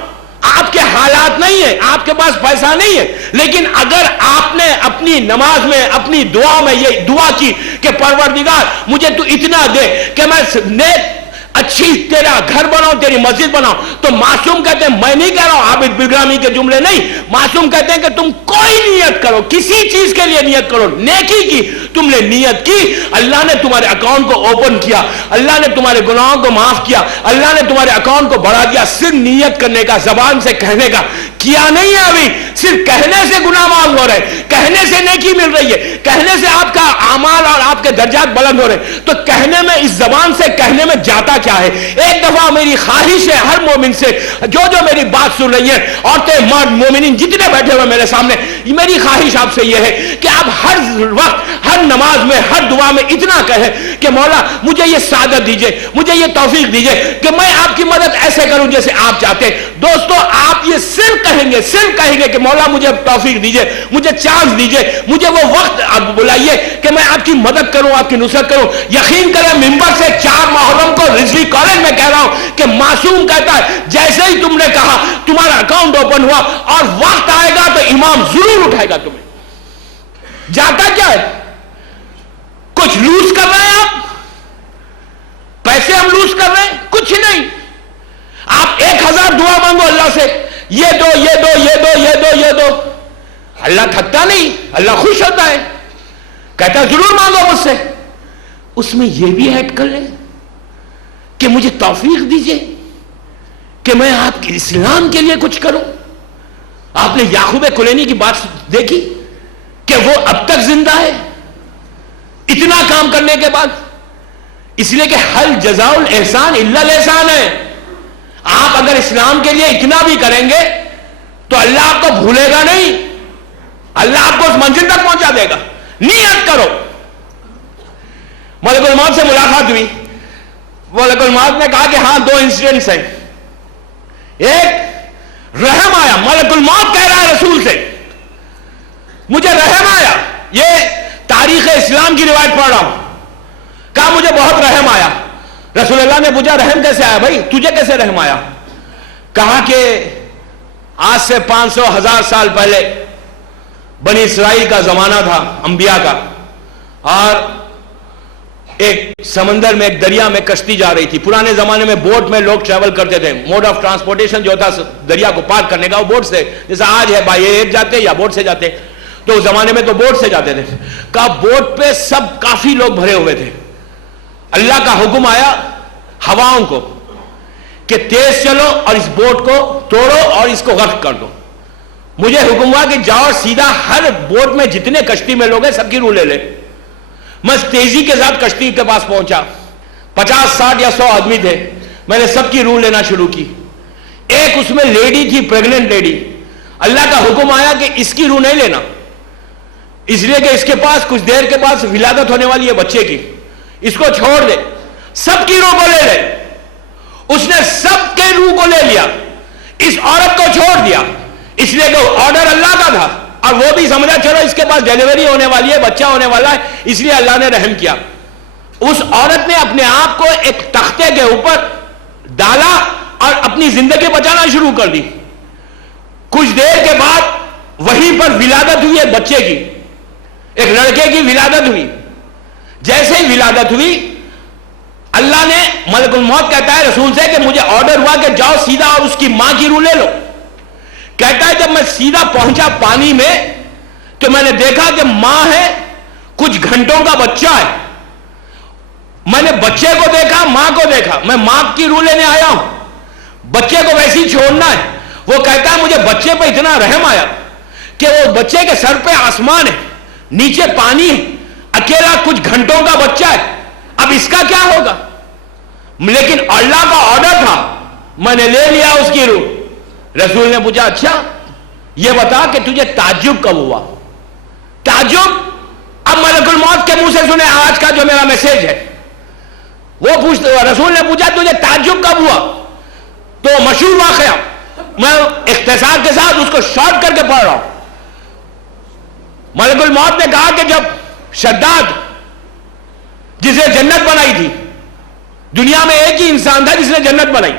آپ کے حالات نہیں ہیں, آپ کے پاس پیسہ نہیں ہے, لیکن اگر آپ نے اپنی نماز میں, اپنی دعا میں یہ دعا کی کہ پروردگار مجھے تو اتنا دے کہ میں نیک اچھی تیرا گھر بناؤں, تیری مسجد بناؤں, تو معصوم کہتے ہیں, میں نہیں کہہ رہا ہوں عابد بلگرامی کے جملے نہیں, معصوم کہتے ہیں کہ تم کوئی نیت کرو, کسی چیز کے لیے نیت کرو, نیکی کی تم نے نیت کی, اللہ نے تمہارے اکاؤنٹ کو اوپن کیا, اللہ نے تمہارے گناہوں کو معاف کیا, اللہ نے تمہارے اکاؤنٹ کو بڑھا دیا. صرف نیت کرنے کا, زبان سے کہنے کا کیا نہیں ہے, ابھی صرف کہنے سے گناہ معاف ہو رہے, کہنے سے نیکی مل رہی ہے, کہنے سے آپ کا اعمال اور آپ کے درجات بلند ہو رہے. تو کہنے میں, اس زبان سے کہنے میں جاتا کیا ہے؟ ایک دفعہ میری خواہش ہے ہر مومن سے جو میری بات سن رہی ہیں, عورتیں, مرد, مومنین جتنے بیٹھے ہوئے میرے سامنے, میری خواہش آپ سے یہ ہے کہ آپ ہر وقت, ہر نماز میں, ہر دعا میں اتنا کہیں کہ مولا مجھے یہ سعادت دیجئے, مجھے یہ توفیق دیجئے کہ میں آپ کی مدد ایسے کروں جیسے آپ چاہتے ہیں. دوستو آپ یہ صرف کہیں گے کہ مولا مجھے توفیق دیجئے, مجھے چانس دیجئے, مجھے وہ وقت آپ بلائیے کہ میں آپ کی مدد کروں, آپ کی نصرت کروں. یقین کریں ممبر سے 4 محرم کو رضوی کالج میں کہہ رہا ہوں کہ معصوم کہتا ہے جیسے ہی تم نے کہا تمہارا اکاؤنٹ اوپن ہوا اور وقت آئے گا تو امام ضرور اٹھائے گا تمہیں. جاتا کیا ہے؟ کچھ لوز کر رہے ہیں آپ, پیسے ہم لوز کر رہے ہیں, کچھ نہیں. آپ 1000 دعا مانگو اللہ سے, یہ دو, یہ دو, یہ دو, یہ دو, یہ دو, اللہ تھکتا نہیں, اللہ خوش ہوتا ہے, کہتا ضرور مانگو مجھ سے. اس میں یہ بھی ایڈ کر لیں کہ مجھے توفیق دیجئے کہ میں آپ کے اسلام کے لیے کچھ کروں. آپ نے یعقوب کلینی کی بات دیکھی کہ وہ اب تک زندہ ہے اتنا کام کرنے کے بعد, اس لیے کہ حل جزاء الاحسان الا الاحسان ہے. آپ اگر اسلام کے لیے اتنا بھی کریں گے تو اللہ آپ کو بھولے گا نہیں, اللہ آپ کو اس منزل تک پہنچا دے گا. نیت کرو. ملک الموت سے ملاقات ہوئی. ملک الموت نے کہا کہ ہاں 2 انسیڈنٹس ہیں. ایک رحم آیا, ملک الموت کہہ رہا ہے رسول سے مجھے رحم آیا. یہ تاریخ اسلام کی روایت پڑھ رہا ہوں. کہا مجھے بہت رحم آیا. رسول اللہ نے پوچھا رحم کیسے آیا بھائی, تجھے کیسے رحم آیا؟ کہا کہ آج سے 500,000 سال پہلے بنی اسرائیل کا زمانہ تھا, انبیاء کا, اور ایک سمندر میں, ایک دریا میں کشتی جا رہی تھی. پرانے زمانے میں بوٹ میں لوگ ٹریول کرتے تھے. موڈ آف ٹرانسپورٹیشن جو تھا دریا کو پار کرنے کا وہ بوٹ سے, جیسا آج ہے بائی ایئر جاتے یا بوٹ سے جاتے, تو اس زمانے میں تو بوٹ سے جاتے تھے. کہا بوٹ پہ سب کافی لوگ بھرے ہوئے تھے. اللہ کا حکم آیا ہواؤں کو کہ تیز چلو اور اس بوٹ کو توڑو اور اس کو غرق کر دو. مجھے حکم ہوا کہ جاؤ سیدھا ہر بوٹ میں جتنے کشتی میں لوگ ہیں سب کی روح لے لے. میں تیزی کے ساتھ کشتی کے پاس پہنچا. 50, 60 یا 100 آدمی تھے. میں نے سب کی روح لینا شروع کی. ایک اس میں لیڈی تھی, پریگننٹ لیڈی. اللہ کا حکم آیا کہ اس کی روح نہیں لینا, اس لیے کہ اس کے پاس کچھ دیر کے بعد ولادت ہونے والی ہے بچے کی, اس کو چھوڑ دے. سب کی روح کو لے لے. اس نے سب کے روح کو لے لیا, اس عورت کو چھوڑ دیا, اس لیے کہ آرڈر اللہ کا تھا, اور وہ بھی سمجھا چلو اس کے پاس ڈیلیوری ہونے والی ہے, بچہ ہونے والا ہے, اس لیے اللہ نے رحم کیا. اس عورت نے اپنے آپ کو ایک تختے کے اوپر ڈالا اور اپنی زندگی بچانا شروع کر دی. کچھ دیر کے بعد وہیں پر ولادت ہوئی ایک بچے کی, ایک لڑکے کی ولادت ہوئی. جیسے ہی ولادت ہوئی, اللہ نے, ملک الموت کہتا ہے رسول سے کہ مجھے آرڈر ہوا کہ جاؤ سیدھا اور اس کی ماں کی روح لے لو. کہتا ہے جب میں سیدھا پہنچا پانی میں تو میں نے دیکھا کہ ماں ہے, کچھ گھنٹوں کا بچہ ہے. میں نے بچے کو دیکھا, ماں کو دیکھا. میں ماں کی روح لینے آیا ہوں, بچے کو ویسے ہی چھوڑنا ہے. وہ کہتا ہے مجھے بچے پہ اتنا رحم آیا کہ وہ بچے کے سر پہ آسمان ہے, نیچے پانی ہے, اکیلا کچھ گھنٹوں کا بچہ ہے, اب اس کا کیا ہوگا؟ لیکن اللہ کا آرڈر تھا, میں نے لے لیا اس کی روح. رسول نے پوچھا اچھا یہ بتا کہ تجھے تعجب کب ہوا؟ تعجب اب ملک الموت کے منہ سے سنے آج کا جو میرا میسج ہے وہ پوچھتے ہوئے. رسول نے پوچھا تجھے تعجب کب ہوا؟ تو مشہور واقعہ میں اختصار کے ساتھ اس کو شارٹ کر کے پڑھ رہا ہوں. ملک الموت نے کہا کہ جب شداد, جسے جنت بنائی تھی, دنیا میں ایک ہی انسان تھا جس نے جنت بنائی.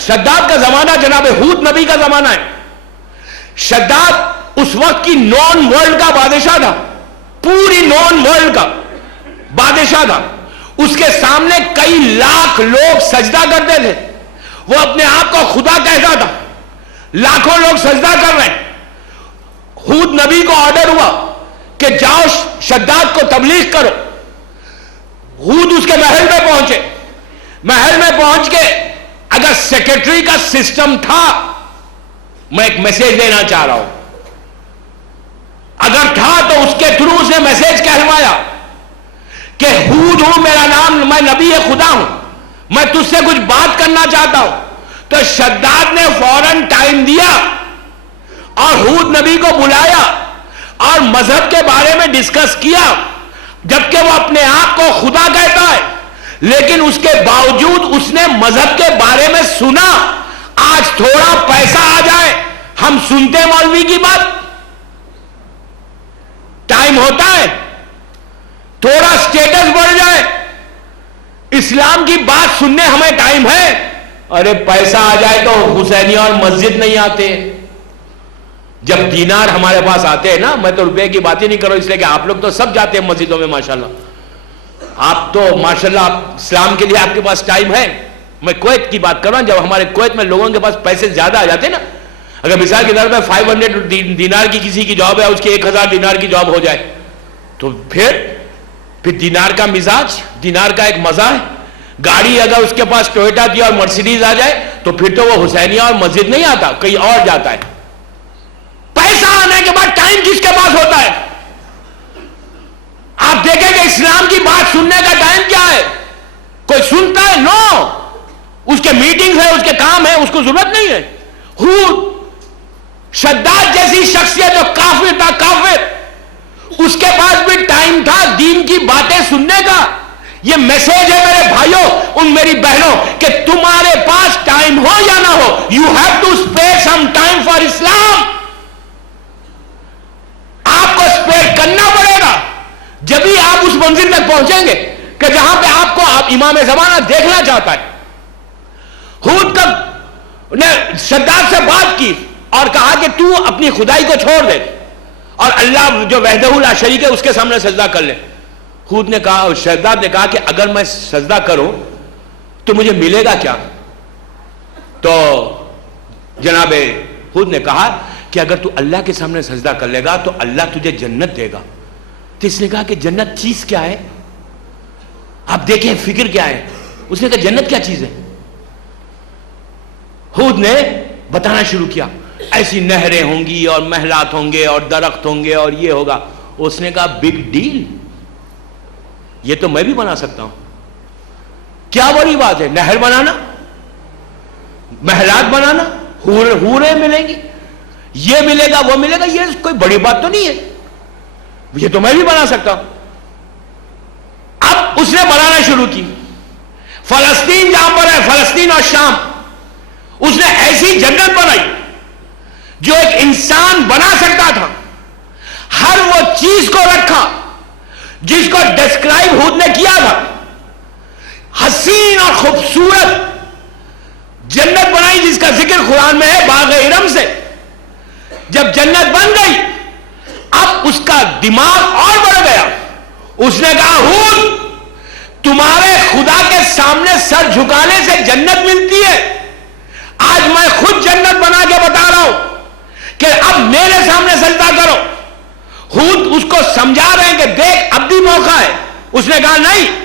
شداد کا زمانہ جناب ہود نبی کا زمانہ ہے. شداد اس وقت کی نون ورلڈ کا بادشاہ تھا, پوری نون ورلڈ کا بادشاہ تھا. اس کے سامنے کئی لاکھ لوگ سجدہ کرتے تھے. وہ اپنے آپ کو خدا کہتا تھا. لاکھوں لوگ سجدہ کر رہے ہیں. ہود نبی کو آرڈر ہوا کہ جاؤ شداد کو تبلیغ کرو. ہود اس کے محل میں پہنچے. محل میں پہنچ کے اگر سیکرٹری کا سسٹم تھا, میں ایک میسج دینا چاہ رہا ہوں, اگر تھا تو اس کے تھرو اس نے میسج کہلوایا کہ ہود ہوں میرا نام, میں نبی خدا ہوں, میں تجھ سے کچھ بات کرنا چاہتا ہوں. تو شداد نے فوراً ٹائم دیا اور ہود نبی کو بلایا اور مذہب کے بارے میں ڈسکس کیا. جبکہ وہ اپنے آپ کو خدا کہتا ہے, لیکن اس کے باوجود اس نے مذہب کے بارے میں سنا. آج تھوڑا پیسہ آ جائے ہم سنتے مولوی کی بات, ٹائم ہوتا ہے تھوڑا سٹیٹس بڑھ جائے, اسلام کی بات سننے ہمیں ٹائم ہے. ارے پیسہ آ جائے تو حسینیہ اور مسجد نہیں آتے. جب دینار ہمارے پاس آتے ہیں نا, میں تو روپے کی بات ہی نہیں کروں, اس لیے کہ آپ لوگ تو سب جاتے ہیں مسجدوں میں ماشاءاللہ. آپ تو ماشاءاللہ اسلام کے لیے آپ کے پاس ٹائم ہے. میں کویت کی بات کر رہا ہوں, جب ہمارے کویت میں لوگوں کے پاس پیسے زیادہ آ جاتے ہیں نا, اگر مثال کے طور پہ 500 دینار کی کسی کی جاب ہے, اس کی 1000 دینار کی جاب ہو جائے, تو پھر دینار کا مزاج, دینار کا ایک مزہ ہے. گاڑی اگر اس کے پاس ٹویوٹا کی اور مرسیڈیز آ جائے تو پھر تو وہ حسینیہ اور مسجد نہیں آتا, کہیں اور جاتا ہے. پیسہ آنے کے بعد ٹائم کس کے پاس ہوتا ہے؟ آپ دیکھیں کہ اسلام کی بات سننے کا ٹائم کیا ہے؟ کوئی سنتا ہے؟ نو. اس کے میٹنگ ہے, اس کے کام ہے, اس کو ضرورت نہیں ہے. شداد جیسی شخصیت جو کافر تھا, کافر, اس کے پاس بھی ٹائم تھا دین کی باتیں یہ میسج ہے میرے بھائیوں، ان میری بہنوں، کہ تمہارے پاس ٹائم ہو یا نہ ہو، you have to spare some time for Islam. آپ کو اسپیئر کرنا پڑے گا، جبھی آپ اس منزل تک پہنچیں گے کہ جہاں پہ آپ کو امام زمانہ دیکھنا چاہتا ہے. ہود نے شداد سے بات کی اور کہا کہ تو اپنی خدائی کو چھوڑ دے اور اللہ جو وحدہ لا شریک ہے اس کے سامنے سجدہ کر لے. ہود نے کہا، شداد نے کہا کہ اگر میں سجدہ کروں تو مجھے ملے گا کیا؟ تو جناب ہود نے کہا کہ اگر تو اللہ کے سامنے سجدہ کر لے گا تو اللہ تجھے جنت دے گا. تو اس نے کہا کہ جنت چیز کیا ہے؟ آپ دیکھیں فکر کیا ہے. اس نے کہا جنت کیا چیز ہے؟ ہود نے بتانا شروع کیا، ایسی نہریں ہوں گی اور محلات ہوں گے اور درخت ہوں گے اور یہ ہوگا. اس نے کہا بگ ڈیل، یہ تو میں بھی بنا سکتا ہوں، کیا بڑی بات ہے؟ نہر بنانا، محلات بنانا، حوریں ملیں گی، یہ ملے گا وہ ملے گا، یہ کوئی بڑی بات تو نہیں ہے، یہ تو میں بھی بنا سکتا ہوں. اب اس نے بنانا شروع کی. فلسطین جہاں پر ہے، فلسطین اور شام، اس نے ایسی جنت بنائی جو ایک انسان بنا سکتا تھا. ہر وہ چیز کو رکھا جس کو ڈسکرائب ہود نے کیا تھا. حسین اور خوبصورت جنت بنائی جس کا ذکر قرآن میں ہے باغ ارم سے. جب جنت بن گئی اب اس کا دماغ اور بڑھ گیا. اس نے کہا ہود، تمہارے خدا کے سامنے سر جھکانے سے جنت ملتی ہے. آج میں خود جنت بنا کے بتا رہا ہوں کہ اب میرے سامنے سجدہ کرو. ہود اس کو سمجھا رہے ہیں کہ دیکھ اب بھی موقع ہے. اس نے کہا نہیں.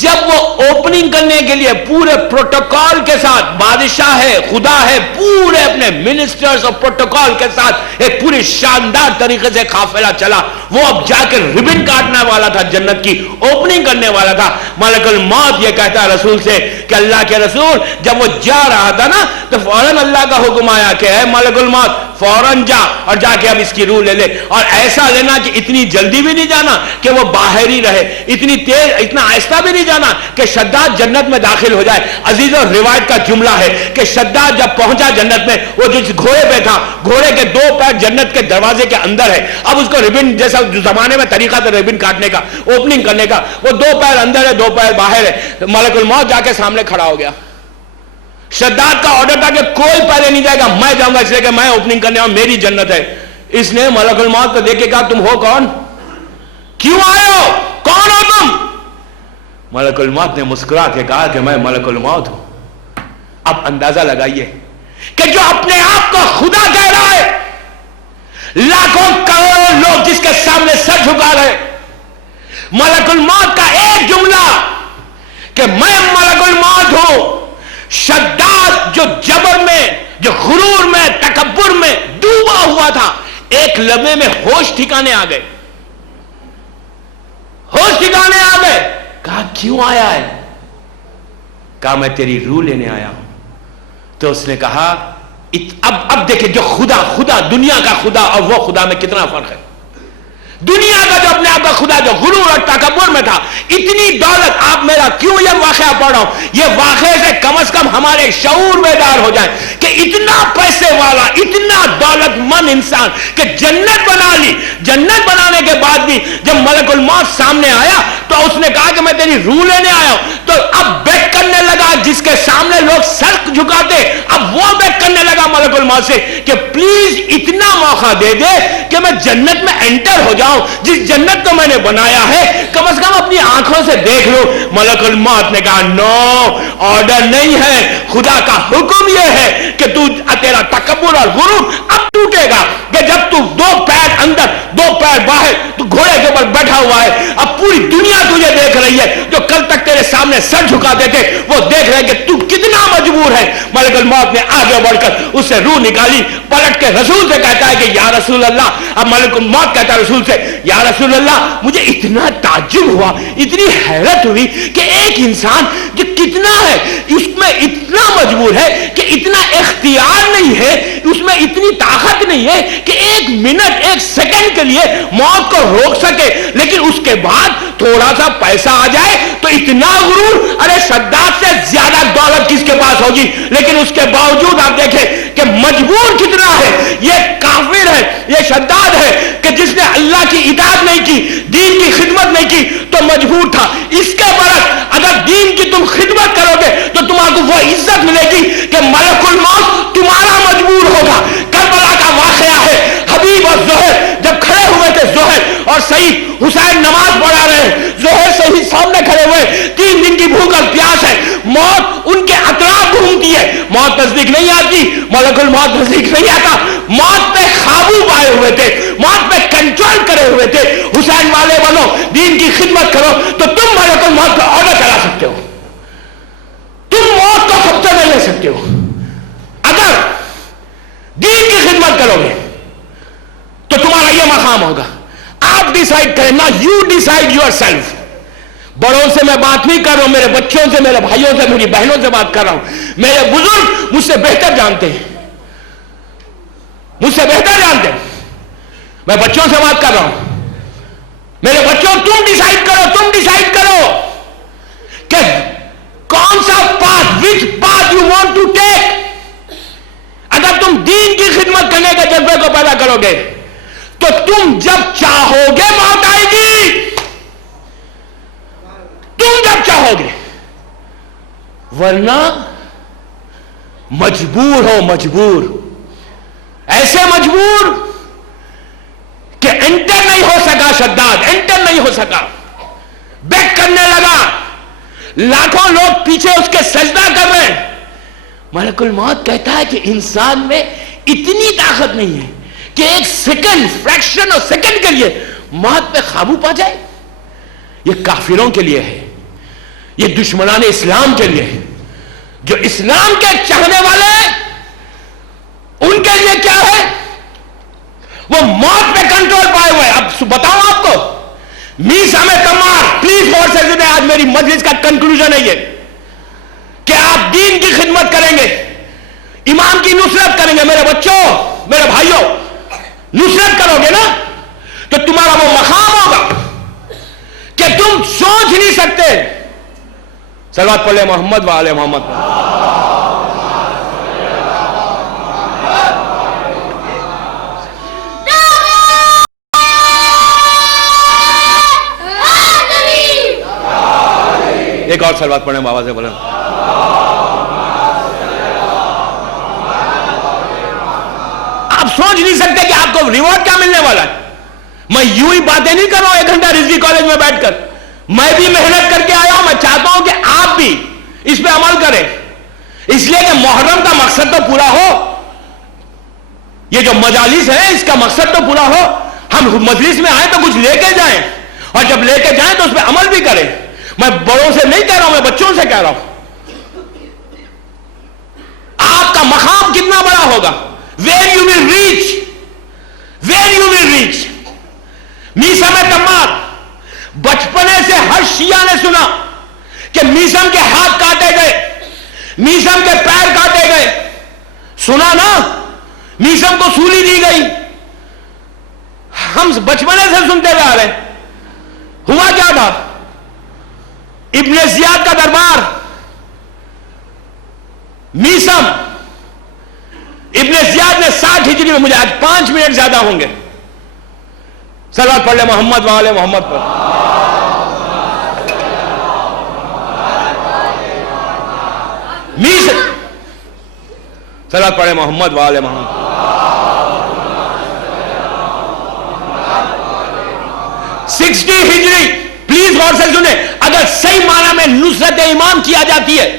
جب وہ اوپننگ کرنے کے لیے پورے پروٹوکول کے ساتھ، بادشاہ ہے، خدا ہے، پورے اپنے منسٹرز اور پروٹوکول کے ساتھ ایک پوری شاندار طریقے سے قافلہ چلا، وہ اب جا کے ربن کاٹنے والا تھا، جنت کی اوپننگ کرنے والا تھا. ملک الموت یہ کہتا ہے رسول سے کہ اللہ کے رسول جب وہ جا رہا تھا نا تو فوراً اللہ کا حکم آیا کہ اے ملک الموت فوراً جا اور جا کے اب اس کی روح لے لے. اور ایسا لینا کہ اتنی جلدی بھی نہیں جانا کہ وہ باہر ہی رہے، اتنی تیز اتنا آہستہ بھی نہیں جانا کہ شداد جنت میں داخل ہو جائے. عزیزوں روایت کا جملہ ہے کہ شداد جب پہنچا جنت میں، وہ جس گھوڑے پہ تھا، گھوڑے کے دو پیر جنت کے دروازے کے اندر ہے. اب اس کو ربن جیسا زمانے میں طریقہ تھا ربن کاٹنے کا، اوپننگ کرنے کا، وہ دو پیر اندر ہے دو پیر باہر ہے. ملک الموت جا کے سامنے کھڑا ہو گیا. شداد کا آرڈر تھا کہ کوئی پہلے نہیں جائے گا، میں جاؤں گا اس لیے کہ میں اوپننگ کرنے اور میری جنت ہے. اس نے ملک الموت کو دیکھ کے کہا تم ہو کون؟ کیوں آئے ہو؟ کون ہو تم؟ ملک الموت نے مسکرا کے کہا کہ میں ملک الموت ہوں. اب اندازہ لگائیے کہ جو اپنے آپ کو خدا کہہ رہا ہے، لاکھوں کروڑوں لوگ جس کے سامنے سر جھکا رہے، ملک الموت کا ایک جملہ کہ میں ملک الموت ہوں. شداد جو جبر میں، جو غرور میں، تکبر میں ڈوبا ہوا تھا، ایک لمحے میں ہوش ٹھکانے آ گئے. ہوش ٹھکانے آ گئے. کہا کیوں آیا ہے؟ کہا میں تیری روح لینے آیا ہوں. تو اس نے کہا اب دیکھیں جو خدا دنیا کا خدا اور وہ خدا میں کتنا فرق ہے. دنیا کا جو اپنے آپ کا خدا جو غرور اور تکبر میں تھا، اتنی دولت. آپ میرا کیوں یہ واقعہ پڑھ رہا ہوں؟ یہ واقعے سے کم از کم ہمارے شعور بیدار ہو جائے کہ اتنا پیسے والا، اتنا دولت مند انسان کہ جنت بنا لی. جنت بنانے کے بعد بھی جب ملک الموت سامنے آیا تو اس نے کہا کہ میں تیری روح لینے آیا ہوں. تو اب بیک کرنے لگا جس کے سامنے لوگ سر جھکاتے، اب وہ بیک کرنے لگا ملک الموت سے کہ پلیز اتنا موقع دے دے کہ میں جنت میں انٹر ہو جاؤں. جس جنت کو میں نے بنایا ہے کم از کم اپنی آنکھوں سے دیکھ لو. ملک الموت نے کہا نو، آرڈر نہیں ہے. خدا کا حکم یہ ہے کہ تیرا تکبر اور غرور اب ٹوٹے گا کہ جب تو دو پیر اندر دو پیر باہر، تو گھوڑے کے اوپر بیٹھا ہوا ہے. اب پوری دنیا تجھے دیکھ رہی ہے. جو کل تک تیرے سامنے سر جھکاتے تھے وہ دیکھ رہے ہیں کہ تو کتنا مجبور ہے. ملک الموت نے آگے بڑھ کر اس سے روح نکالی، پلٹ کے رسول سے کہتا ہے کہ یا رسول اللہ. اب ملک الموت کہتا ہے رسول سے یا رسول اللہ مجھے اتنا تعجب ہوا، اتنی حیرت ہوئی کہ ایک انسان جو کتنا ہے اس میں اتنا مجبور ہے کہ اتنا اختیار نہیں ہے، اس میں اتنی طاقت نہیں ہے کہ ایک منٹ ایک سیکنڈ کے لیے موت کو روک سکے، لیکن اس کے بعد تھوڑا سا پیسہ آ جائے تو اتنا غرور, ارے شداد سے زیادہ دولت کس کے پاس ہوگی, لیکن اس کے باوجود آپ دیکھیں کہ مجبور کتنا ہے. یہ کافر ہے, یہ شداد ہے کہ جس نے اللہ کی اطاعت نہیں کی, دین کی خدمت نہیں کی تو مجبور تھا. اس کے برعکس اگر دین کی تم خدمت کرو گے تو تمہارا وہ عزت ملے گی کہ ملک الموت تمہارا مجبور ہوگا. کربلا کا واقعہ ہے, حبیب اور زہر جب کھڑے ہوئے تھے, زہر اور سعید, حسین نماز پڑھا رہے ہیں, زہر سعید سامنے کھڑے ہوئے, 3 دن کی بھوک اور پیاس ہے, موت ان کے اطراف گھومتی ہے, موت نزدیک نہیں آتی, ملک الموت نزدیک نہیں آتا, موت پہ قابو پائے ہوئے تھے, موت پہ کنٹرول کرے ہوئے تھے. حسین والے بنو, دین کی خدمت کرو تو تم ملک الموت کا آرڈر کرا سکتے ہو, تم موت کو قبضے میں لے سکتے ہو. اگر دین کی خدمت کرو گے تو تمہارا یہ مقام ہوگا. آپ ڈیسائیڈ کریں, نا یو ڈیسائیڈ یور سیلف. بڑوں سے میں بات نہیں کر رہا ہوں, میرے بچوں سے, میرے بھائیوں سے, میری بہنوں سے بات کر رہا ہوں. میرے بزرگ مجھ سے بہتر جانتے ہیں, مجھ سے بہتر جانتے ہیں. میں بچوں سے بات کر رہا ہوں. میرے بچوں, تم ڈیسائیڈ کرو, تم ڈیسائیڈ کرو کہ کون سا path, which path you want to take. اگر تم دین کی خدمت کرنے کے جذبے کو پیدا کرو گے تو تم جب چاہو گے موت آئے گی, تم جب چاہو گے, ورنہ مجبور ہو, مجبور, ایسے مجبور کہ انٹر نہیں ہو سکا. شداد انٹر نہیں ہو سکا, بیک کرنے لگا, لاکھوں لوگ پیچھے اس کے سجدہ کر رہے ہیں. ملک الموت کہتا ہے کہ انسان میں اتنی طاقت نہیں ہے کہ ایک سیکنڈ, فریکشن اور سیکنڈ کے لیے موت پہ قابو پا جائے. یہ کافروں کے لیے ہے, یہ دشمنان اسلام کے لیے ہے. جو اسلام کے چاہنے والے ہیں ان کے لیے کیا ہے, وہ موت پہ کنٹرول پائے ہوئے. اب بتاؤں آپ کو, میسا میں تمار, پلیز غور سے سنیں, آج میری مجلس کا کنکلوژن ہے یہ کہ آپ دین کی خدمت کریں گے, امام کی نصرت کریں گے. میرے بچوں, میرے بھائیوں, نصرت کرو گے نا تو تمہارا وہ مقام ہوگا کہ تم سوچ نہیں سکتے. صلوات پڑھیں محمد و آل محمد. ایک اور صلوات پڑھیں بابا سے بولیں. آپ سوچ نہیں سکتے کہ آپ کو ریوارڈ کیا ملنے والا ہے. میں یوں ہی باتیں نہیں کر رہا ہوں 1 گھنٹہ رضوی کالج میں بیٹھ کر, میں بھی محنت کر کے آیا ہوں. میں چاہتا ہوں کہ آپ بھی اس پہ عمل کریں, اس لیے کہ محرم کا مقصد تو پورا ہو, یہ جو مجالس ہے اس کا مقصد تو پورا ہو. ہم مجلس میں آئیں تو کچھ لے کے جائیں, اور جب لے کے جائیں تو اس پہ عمل بھی کریں. میں بڑوں سے نہیں کہہ رہا ہوں, میں بچوں سے کہہ رہا ہوں. آپ کا مقام کتنا بڑا ہوگا, where you will reach, where you will reach. Maisam تمار, بچپنے سے ہر شیعہ نے سنا کہ میسم کے ہاتھ کاٹے گئے, میسم کے پیر کاٹے گئے, سنا نا, میسم کو سولی دی گئی. ہم بچپنے سے سنتے ہوئے آ رہے. ہوا کیا تھا, ابن زیاد کا دربار, میسم, ابن زیاد نے 60 ہجری میں, مجھے آج 5 منٹ زیادہ ہوں گے, صلوات پڑھ لے محمد و آل محمد پر. میسم, صلوات پڑھ لے محمد و آل محمد. سکسٹی ہجری, پلیز غور سے سنیں, اگر صحیح معنی میں نصرت امام کیا جاتی ہے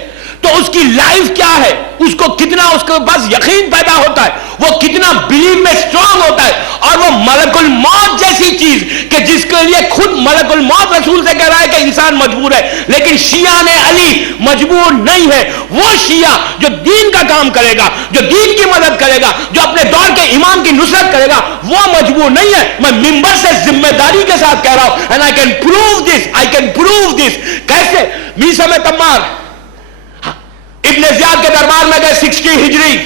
تو اس کی لائف کیا ہے, اس کو کتنا اس کے پاس یقین پیدا ہوتا ہے, وہ کتنا بلیو میں سٹرونگ ہوتا ہے. اور وہ ملک الموت جیسی چیز کہ جس کے لیے خود ملک الموت رسول سے کہہ رہا ہے کہ انسان مجبور ہے, لیکن شیعہ نے علی مجبور نہیں ہے. وہ شیعہ جو دین کا کام کرے گا, جو دین کی مدد کرے گا, جو اپنے دور کے امام کی نصرت کرے گا, وہ مجبور نہیں ہے. میں ممبر سے ذمہ داری کے ساتھ کہہ رہا ہوں, and I can prove this, I can prove this. کیسے, میسم تمار ابن زیاد کے دربار میں گئے 60 ہجری,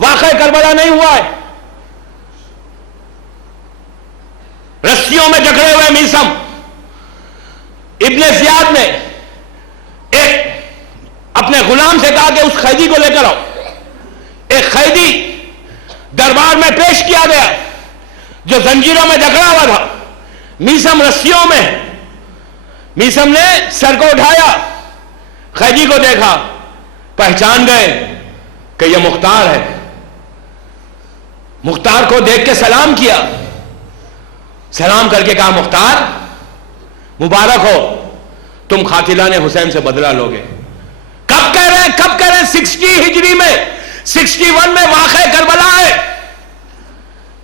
واقعہ کربلا نہیں ہوا ہے. رسیوں میں جکڑے ہوئے میسم, ابن زیاد نے ایک اپنے غلام سے کہا کہ اس قیدی کو لے کر آؤ. ایک قیدی دربار میں پیش کیا گیا جو زنجیروں میں جکڑا ہوا تھا, میثم رسیوں میں. میثم نے سر کو اٹھایا, قیدی کو دیکھا, پہچان گئے کہ یہ مختار ہے. مختار کو دیکھ کے سلام کیا, سلام کر کے کہا مختار مبارک ہو, تم قاتلان حسین سے بدلہ لوگے. کب کہہ رہے ہیں 60 ہجری میں, 61 میں واقع کربلا ہے.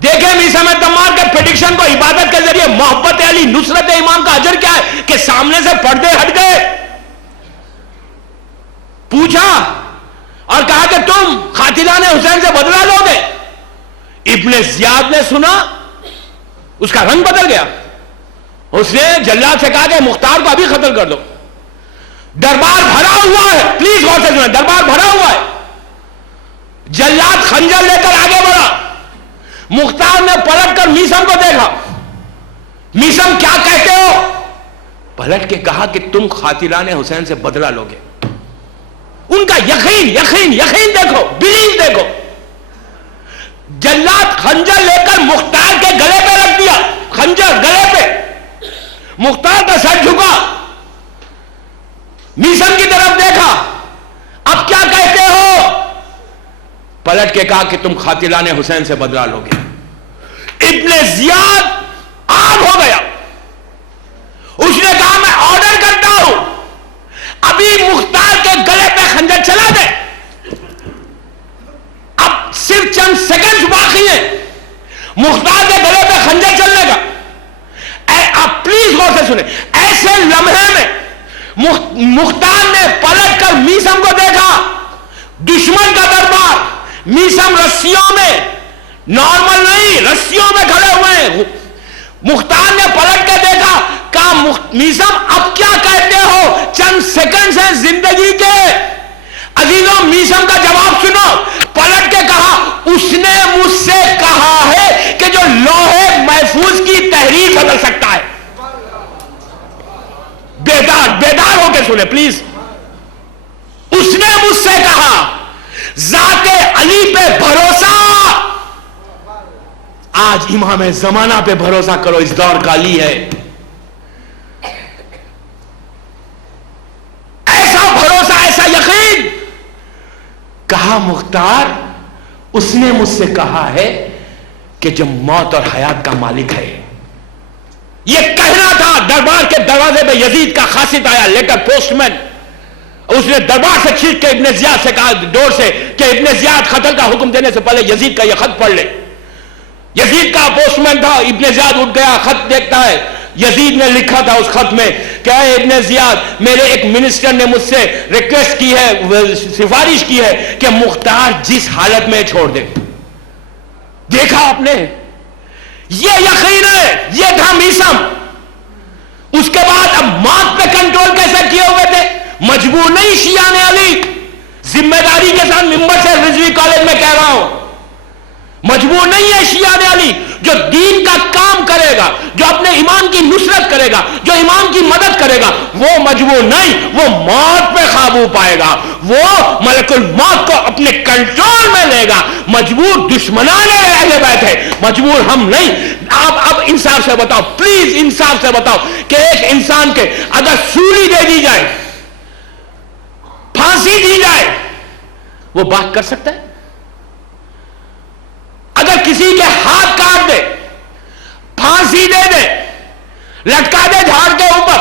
دیکھیں میثم تمار کے پریڈکشن کو عبادت کے ذریعے محبت علی نصرت امام کا اجر کیا ہے کہ سامنے سے پردے ہٹ گئے. پوچھا اور کہا کہ تم قاتلان حسین سے بدلہ لوگے. ابن زیاد نے سنا, اس کا رنگ بدل گیا. اس نے جلاد سے کہا کہ مختار کو ابھی قتل کر دو. دربار بھرا ہوا ہے, پلیز غور سے سنیں, دربار بھرا ہوا ہے. جلاد خنجر لے کر آگے بڑھا. مختار نے پلٹ کر میثم کو دیکھا. میثم کیا کہتے ہو؟ پلٹ کے کہا کہ تم قاتلان حسین سے بدلہ لوگے. ان کا یقین دیکھو, بلیو دیکھو. جلاد خنجر لے کر مختار کے گلے پہ رکھ دیا, خنجر گلے پہ. مختار کا سر جھکا, میثم کی طرف دیکھا. اب کیا کہتے ہو؟ پلٹ کے کہا کہ تم قاتلان حسین سے بدلہ لوگے. ابن زیاد آگ ہو گیا. اس نے کہا میں آرڈر کرتا ہوں ابھی مختار کے گلے پہ خنجر چلا دے. اب صرف چند سیکنڈ باقی ہیں مختار کے گلے پہ خنجر چلنے کا. آپ پلیز غور سے سنیں. ایسے لمحے میں مختار نے پلٹ کر میثم کو دیکھا. دشمن کا دربار, میثم رسیوں میں, نارمل نہیں, رسیوں میں کھڑے ہوئے ہیں. مختار نے پلٹ کے دیکھا, کہا میثم اب کیا کہتے ہو؟ چند سیکنڈ سے زندگی کے. عزیزوں میثم کا جواب سنو. پلٹ کے کہا اس نے مجھ سے کہا ہے کہ جو لوہے محفوظ کی تحریر بدل سکتا ہے. بیدار ہو کے سنیں پلیز. اس نے مجھ سے کہا ذات علی پہ بھروسہ. آج امام زمانہ پہ بھروسہ کرو, اس دور کا علی ہے. ایسا بھروسہ, ایسا یقین. کہا مختار اس نے مجھ سے کہا ہے کہ جو موت اور حیات کا مالک ہے. یہ کہنا تھا. دربار کے دروازے پہ یزید کا قاصد آیا, لیٹر پوسٹ مین. اس نے دربار سے چیخ کے ابن زیاد سے کہا ڈور سے کہ ابن زیاد قتل کا حکم دینے سے پہلے یزید کا یہ خط پڑھ لے. یزید کا پوسٹ مین تھا. ابن زیاد اٹھ گیا, خط دیکھتا ہے. یزید نے لکھا تھا اس خط میں کہ اے ابن زیاد, میرے ایک منسٹر نے مجھ سے ریکویسٹ کی ہے, سفارش کی ہے کہ مختار جس حالت میں چھوڑ دے. دیکھا آپ نے, یہ یقین ہے. یہ تھا میثم. اس کے بعد اب موت پہ کنٹرول کیسے کیے ہوئے تھے؟ مجبور نہیں شیعان علی, ذمہ داری کے ساتھ ممبر سے رضوی کالج میں کہہ رہا ہوں, مجبور نہیں ہے شیعان علی. جو دین کا کام کرے گا, جو اپنے امام کی نصرت کرے گا, جو امام کی مدد کرے گا, وہ مجبور نہیں, وہ موت پہ قابو پائے گا, وہ ملک الموت کو اپنے کنٹرول میں لے گا. مجبور دشمنان اہل بیت ہے, مجبور ہم نہیں. اب انصاف سے بتاؤ, پلیز انصاف سے بتاؤ کہ ایک انسان کے اگر سولی دے دی جائے, پھانسی دی جائے, وہ بات کر سکتا ہے؟ اگر کسی کے ہاتھ کاٹ دے, پھانسی دے دے, لٹکا دے جھاڑ کے اوپر,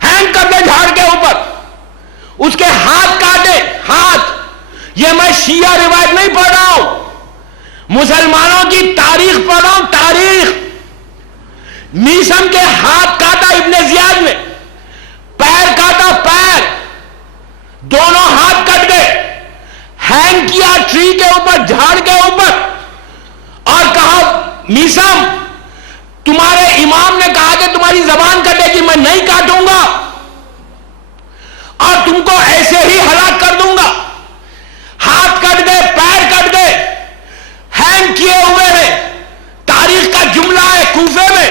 ہینگ کر دے جھاڑ کے اوپر, اس کے ہاتھ کاٹے, ہاتھ, یہ میں شیعہ روایت نہیں پڑھ رہا ہوں, مسلمانوں کی تاریخ پڑھ رہا ہوں, تاریخ. میثم کے ہاتھ کاٹا ابن زیاد نے, پیر کاٹا, پیر, دونوں ہاتھ کٹ گئے, ہینگ کیا ٹری کے اوپر, جھاڑ کے اوپر, اور کہا میثم تمہارے امام نے کہا کہ تمہاری زبان کٹے گی, میں نہیں کاٹوں گا اور تم کو ایسے ہی ہلاک کر دوں گا. ہاتھ کٹ گئے, پیر کٹ گئے, ہینگ کیے ہوئے ہیں. تاریخ کا جملہ ہے کوفے میں,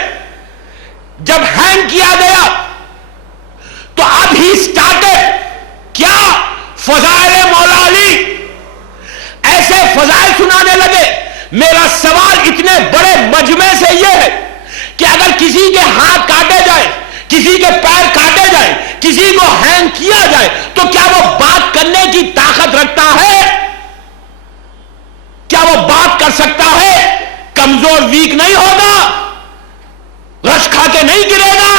جب ہینگ کیا گیا اتنے بڑے مجمع سے یہ ہے کہ اگر کسی کے ہاتھ کاٹے جائے, کسی کے پیر کاٹے جائے, کسی کو ہینگ کیا جائے, تو کیا وہ بات کرنے کی طاقت رکھتا ہے؟ کیا وہ بات کر سکتا ہے؟ کمزور ویک نہیں ہوگا, رش کھا کے نہیں گرے گا,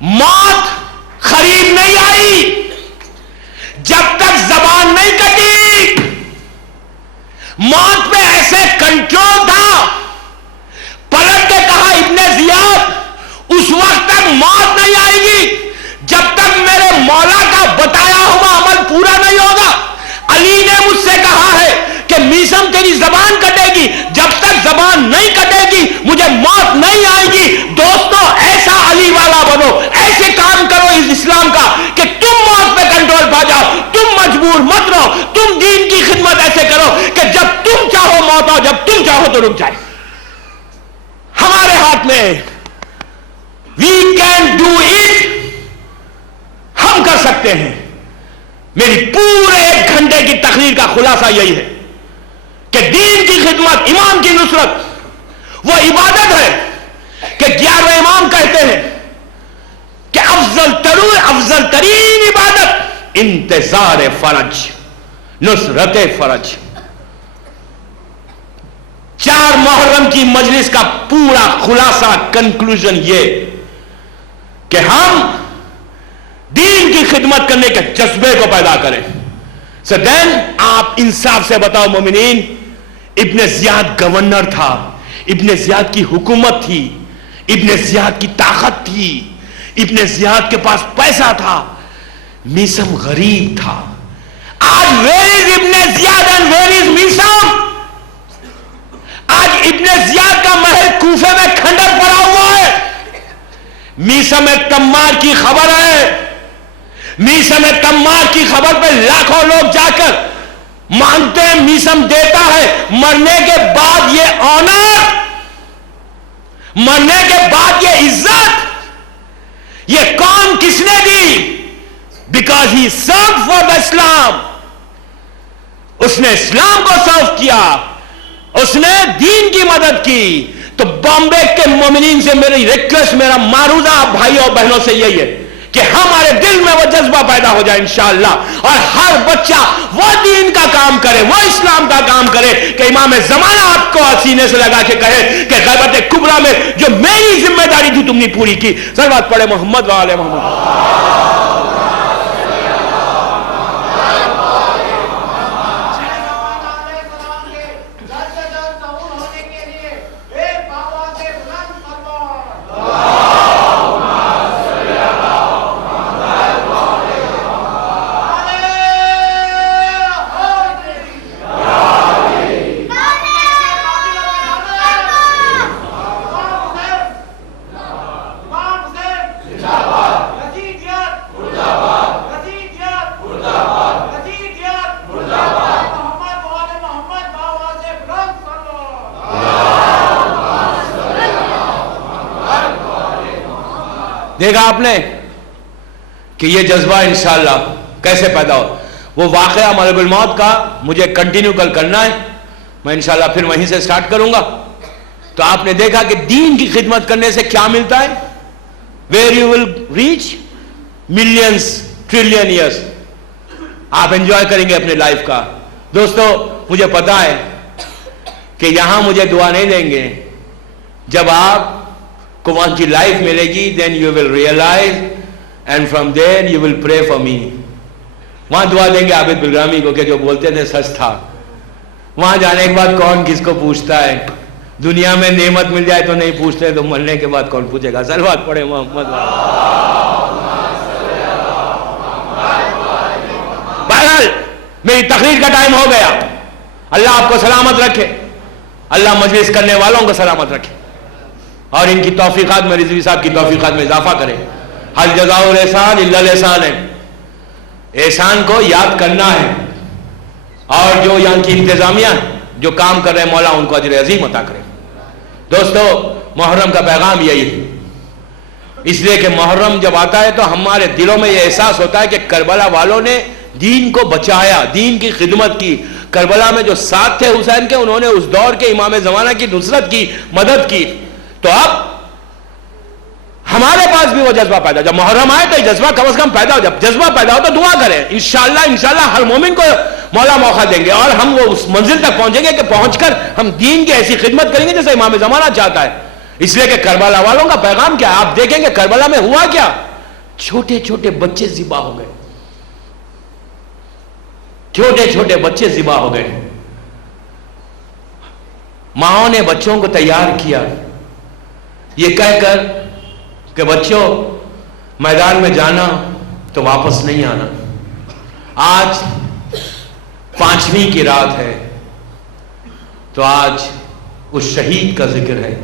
موت قریب نہیں آئی جب تک زبان نہیں کٹی. موت پہ ایسے کنٹرول تھا, پلٹ کے کہا ابن زیاد اس وقت تک موت نہیں آئے گی جب تک میرے مولا کا بتایا ہوا عمل پورا نہیں ہوگا. علی نے مجھ سے کہا ہے کہ میسم تیری زبان کٹے گی, جب تک زبان نہیں کٹے گی مجھے موت نہیں آئے گی. دوستو ایسا علی والا بنو, ایسے کام کرو اس اسلام کا کہ تم موت پہ کنٹرول پا جاؤ, تم مجبور مت رہو, تم دین کی خدمت ایسے کرو کہ جب تم چاہو موت آؤ, جب تم چاہو تو رک جائے. ہمارے ہاتھ میں, we can do it, ہم کر سکتے ہیں. میری پورے 1 گھنٹے کی تقریر کا خلاصہ یہی ہے کہ دین کی خدمت, ایمان کی نصرت وہ عبادت ہے کہ 11 امام کہتے ہیں کہ افضل ترین عبادت انتظار فرج, نصرت فرج. 4 محرم کی مجلس کا پورا خلاصہ, کنکلوژن یہ کہ ہم دین کی خدمت کرنے کے جذبے کو پیدا کریں. So then آپ انصاف سے بتاؤ مومنین, ابن زیاد گورنر تھا, ابن زیاد کی حکومت تھی, ابن زیاد کی طاقت تھی, ابن زیاد کے پاس پیسہ تھا, میسم غریب تھا. آج where is ابن زیاد and where is میسم؟ آج ابن زیاد کا محل کوفے میں کھنڈر پڑا ہوا ہے. میسم تمار کی خبر ہے, میسم تمار کی خبر پہ لاکھوں لوگ جا کر مانتے ہیں میسم دیتا ہے. مرنے کے بعد یہ آنر, مرنے کے بعد یہ عزت, یہ کون کس نے دی؟ Because he serve for the اسلام. اس نے اسلام کو سرو کیا, اس نے دین کی مدد کی. تو بامبے کے مومنین سے میری ریکویسٹ, میرا معروضہ بھائیوں اور بہنوں سے یہی ہے کہ ہمارے دل میں وہ جذبہ پیدا ہو جائے انشاءاللہ, اور ہر بچہ وہ دین کا کام کرے, وہ اسلام کا کام کرے کہ امام زمانہ آپ کو سینے سے لگا کے کہے کہ غیبت کبریٰ میں جو میری ذمہ داری تھی تم نے پوری کی. صلوات پڑھے محمد و آل محمد. دیکھا آپ نے کہ یہ جذبہ انشاءاللہ کیسے پیدا ہو. وہ واقعہ ملک الموت کا مجھے کنٹینیو کل کرنا ہے, میں انشاءاللہ پھر وہیں سے سٹارٹ کروں گا. تو آپ نے دیکھا کہ دین کی خدمت کرنے سے کیا ملتا ہے, where you will reach millions, trillion years. آپ انجوائے کریں گے اپنے لائف کا. دوستو مجھے پتا ہے کہ یہاں مجھے دعا نہیں دیں گے, جب آپ کو وہاں کی لائف ملے گی then you will realize and from there you will pray for me. وہاں دعا دیں گے عابد بلرامی کو کہ جو بولتے تھے سچ تھا. وہاں جانے کے بعد کون کس کو پوچھتا ہے, دنیا میں نعمت مل جائے تو نہیں پوچھتے, تو مرنے کے بعد کون پوچھے گا. صلوات پڑھے محمد. بہرحال میری تقریر کا ٹائم ہو گیا. اللہ آپ کو سلامت رکھے, اللہ مجلس کرنے والوں کو سلامت رکھے, اور ان کی توفیقات میں, رضوی صاحب کی توفیقات میں اضافہ کرے. حل جزاء الاحسان الا الاحسان ہے, احسان کو یاد کرنا ہے, اور جو یہاں کی انتظامیہ جو کام کر رہے ہیں مولا ان کو اجر عظیم عطا کرے. دوستو محرم کا پیغام یہی ہے, اس لیے کہ محرم جب آتا ہے تو ہمارے دلوں میں یہ احساس ہوتا ہے کہ کربلا والوں نے دین کو بچایا, دین کی خدمت کی. کربلا میں جو ساتھ تھے حسین کے، انہوں نے اس دور کے امام زمانہ کی نصرت کی، مدد کی. تو اب ہمارے پاس بھی وہ جذبہ پیدا، جب محرم آئے تو یہ جذبہ کم از کم پیدا ہو. جب جذبہ پیدا ہو تو دعا کریں. انشاءاللہ ہر مومن کو مولا موقع دیں گے، اور ہم وہ اس منزل تک پہنچیں گے کہ پہنچ کر ہم دین کی ایسی خدمت کریں گے جیسے امام زمانہ چاہتا ہے. اس لیے کہ کربلا والوں کا پیغام کیا ہے؟ آپ دیکھیں کہ کربلا میں ہوا کیا، چھوٹے چھوٹے بچے ذبح ہو گئے، چھوٹے چھوٹے بچے ذبح ہو گئے. ماؤں نے بچوں کو تیار کیا یہ کہہ کر کہ بچوں میدان میں جانا تو واپس نہیں آنا. آج 5ویں کی رات ہے تو آج اس شہید کا ذکر ہے،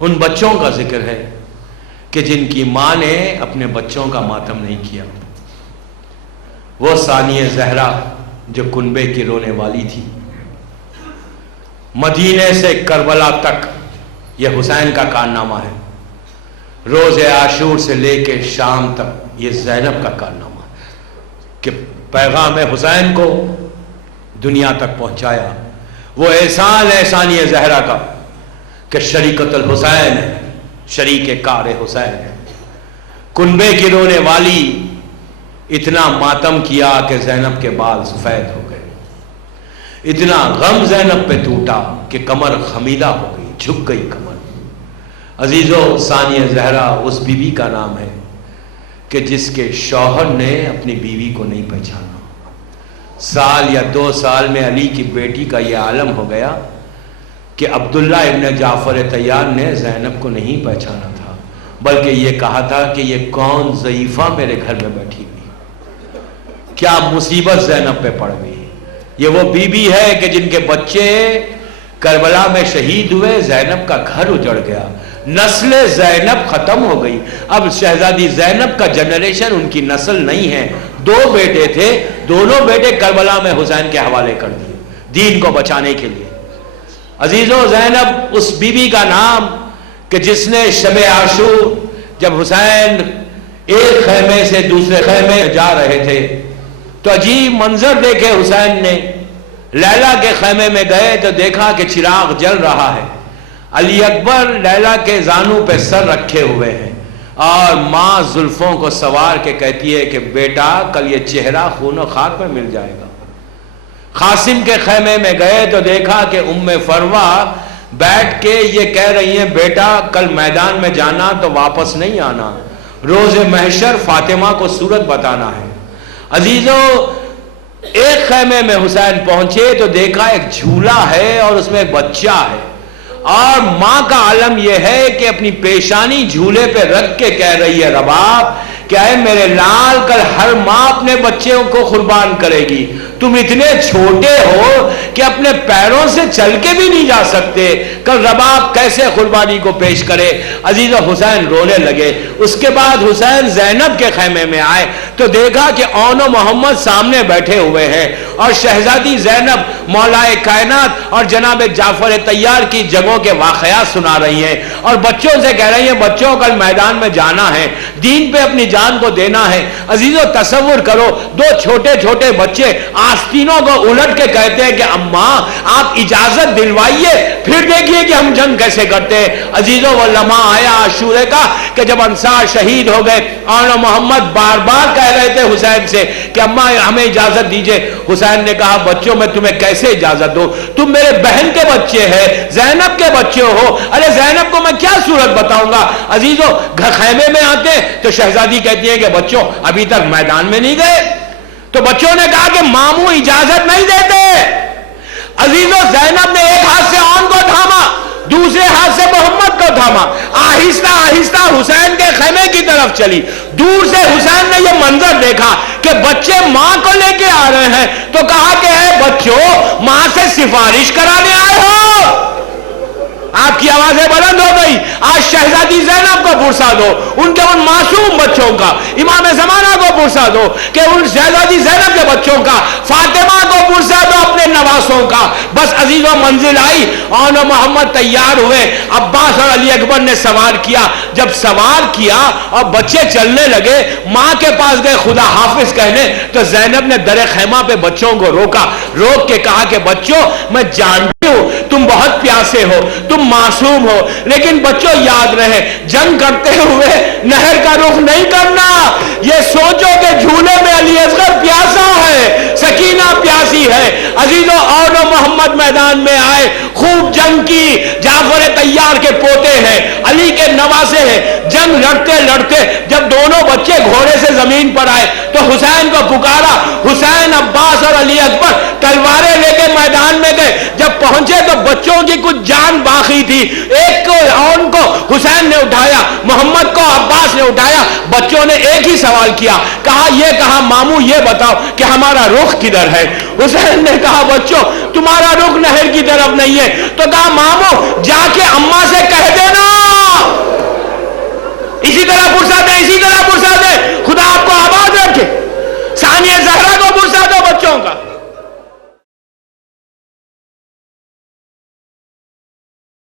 ان بچوں کا ذکر ہے کہ جن کی ماں نے اپنے بچوں کا ماتم نہیں کیا. وہ ثانیہ زہرا جو کنبے کی رونے والی تھی. مدینے سے کربلا تک یہ حسین کا کارنامہ ہے. روز عاشور سے لے کے شام تک یہ زینب کا کارنامہ ہے کہ پیغام حسین کو دنیا تک پہنچایا. وہ احسان ہے ثانیہ زہرا کا کہ شریکت الحسین ہے، شریک کار حسین ہے. کنبے کی رونے والی اتنا ماتم کیا کہ زینب کے بال سفید ہو گئے. اتنا غم زینب پہ ٹوٹا کہ کمر خمیدہ ہو گئی، جھک گئی کمر. عزیزو، ثانیہ زہرا اس بیوی کا نام ہے کہ جس کے شوہر نے اپنی بیوی کو نہیں پہچانا. سال یا 2 سال میں علی کی بیٹی کا یہ عالم ہو گیا کہ عبداللہ ابن جعفر طیار نے زینب کو نہیں پہچانا تھا، بلکہ یہ کہا تھا کہ یہ کون ضعیفہ میرے گھر میں بیٹھی ہوئی، کیا مصیبت زینب پہ پڑ گئی. یہ وہ بیوی ہے کہ جن کے بچے کربلا میں شہید ہوئے، زینب کا گھر اجڑ گیا، نسل زینب ختم ہو گئی. اب شہزادی زینب کا جنریشن ان کی نسل نہیں ہے. 2 بیٹے تھے، دونوں بیٹے کربلا میں حسین کے حوالے کر دیے دین کو بچانے کے لیے. عزیزو، زینب اس بیوی کا نام کہ جس نے شب عاشور جب حسین ایک خیمے سے دوسرے خیمے جا رہے تھے تو عجیب منظر دیکھے حسین نے. لیلا کے خیمے میں گئے تو دیکھا کہ چراغ جل رہا ہے. علی اکبر لیلا کے زانوں پہ سر رکھے ہوئے ہیں اور ماں زلفوں کو سوار کے کہتی ہے کہ بیٹا کل یہ چہرہ خون و خاک میں مل جائے گا. قاسم کے خیمے میں گئے تو دیکھا کہ ام فروہ بیٹھ کے یہ کہہ رہی ہیں بیٹا کل میدان میں جانا تو واپس نہیں آنا، روز محشر فاطمہ کو صورت بتانا ہے. عزیزو، ایک خیمے میں حسین پہنچے تو دیکھا ایک جھولا ہے اور اس میں ایک بچہ ہے، اور ماں کا عالم یہ ہے کہ اپنی پیشانی جھولے پہ رکھ کے کہہ رہی ہے رباب کہ اے میرے لال کل ہر ماں اپنے بچوں کو قربان کرے گی. تم اتنے چھوٹے ہو کہ اپنے پیروں سے چل کے بھی نہیں جا سکتے، کل رباب کیسے قربانی کو پیش کرے. عزیز حسین رونے لگے. اس کے بعد حسین زینب کے خیمے میں آئے تو دیکھا کہ اون و محمد سامنے بیٹھے ہوئے ہیں اور شہزادی زینب مولا کائنات اور جناب جعفر طیار کی جنگوں کے واقعات سنا رہی ہیں اور بچوں سے کہہ رہی ہیں بچوں کل میدان میں جانا ہے، دین پہ اپنی جان کو دینا ہے. عزیزو، تصور کرو 2 چھوٹے چھوٹے بچے آستینوں کو الٹ کے کہتے ہیں کہ اماں آپ اجازت دلوائیے پھر دیکھیے کہ ہم جنگ کیسے کرتے ہیں. عزیزو، وہ لمحہ آیا عاشورے کا کہ جب انصار شہید ہو گئے اور محمد بار بار کہہ رہے تھے حسین سے کہ اماں ہمیں اجازت دیجئے. حسین نے کہا بچوں میں تمہیں کیسے اجازت دوں، تم میرے بہن کے بچے ہیں، زینب کے بچے ہو. ارے زینب کو میں کیا صورت بتاؤں گا. عزیزو، خیمے میں آتے تو شہزادی کہتی ہے کہ بچوں ابھی تک میدان میں نہیں گئے. تو بچوں نے کہا کہ ماموں اجازت نہیں دیتے. عزیزو، زینب نے ایک ہاتھ سے آن کو تھاما، دوسرے ہاتھ سے محمد کو تھاما، آہستہ آہستہ حسین کے خیمے کی طرف چلی. دور سے حسین نے یہ منظر دیکھا کہ بچے ماں کو لے کے آ رہے ہیں تو کہا کہ اے بچوں ماں سے سفارش کرانے آئے ہو. آپ کی آوازیں بلند ہو گئی. آج شہزادی زینب کو پرسا دو، ان کے ان معصوم بچوں کا، امام زمانہ کو پرسا دو کہ ان شہزادی زینب کے بچوں کا، فاطمہ کو پرسا دو اپنے نواسوں کا. بس عزیزو، منزل آئی، اون و محمد تیار ہوئے، عباس اور علی اکبر نے سوار کیا. جب سوار کیا اور بچے چلنے لگے، ماں کے پاس گئے خدا حافظ کہنے، تو زینب نے در خیمہ پہ بچوں کو روکا، روک کے کہا کہ بچوں میں جانتی ہوں تم بہت پیاسے ہو، تم معصوم ہو، لیکن بچوں یاد رہے جنگ کرتے ہوئے نہر کا رخ نہیں کرنا، یہ سوچو کہ جھولے میں علی اصغر پیاسا ہے، سکینہ پیاسی ہے۔ عزیزو اور محمد میدان میں آئے، خوب جنگ کی، جعفر طیار کے پوتے ہیں، علی کے نواسے ہیں، جنگ لڑتے لڑتے جب دونوں بچے گھوڑے سے زمین پر آئے تو حسین کو پکارا، حسین، عباس اور علی اکبر تلواریں لے کے میدان میں گئے، جب پہنچے تو بچوں کی کچھ جان باقی تھی، ایک کو اور کو حسین نے اٹھایا، محمد کو عباس نے اٹھایا، بچوں نے ایک ہی سوال کیا، کہا ماموں یہ بتاؤ کہ ہمارا رخ کدھر ہے؟ حسین نے کہا بچوں تمہارا رخ نہر کی طرف نہیں ہے، تو کہا ماموں جا کے اماں سے کہہ دینا، اسی طرح فرصت ہے، اسی طرح فرصت ہے، خدا آپ کو آباد رکھے۔ ثانیہ زہرا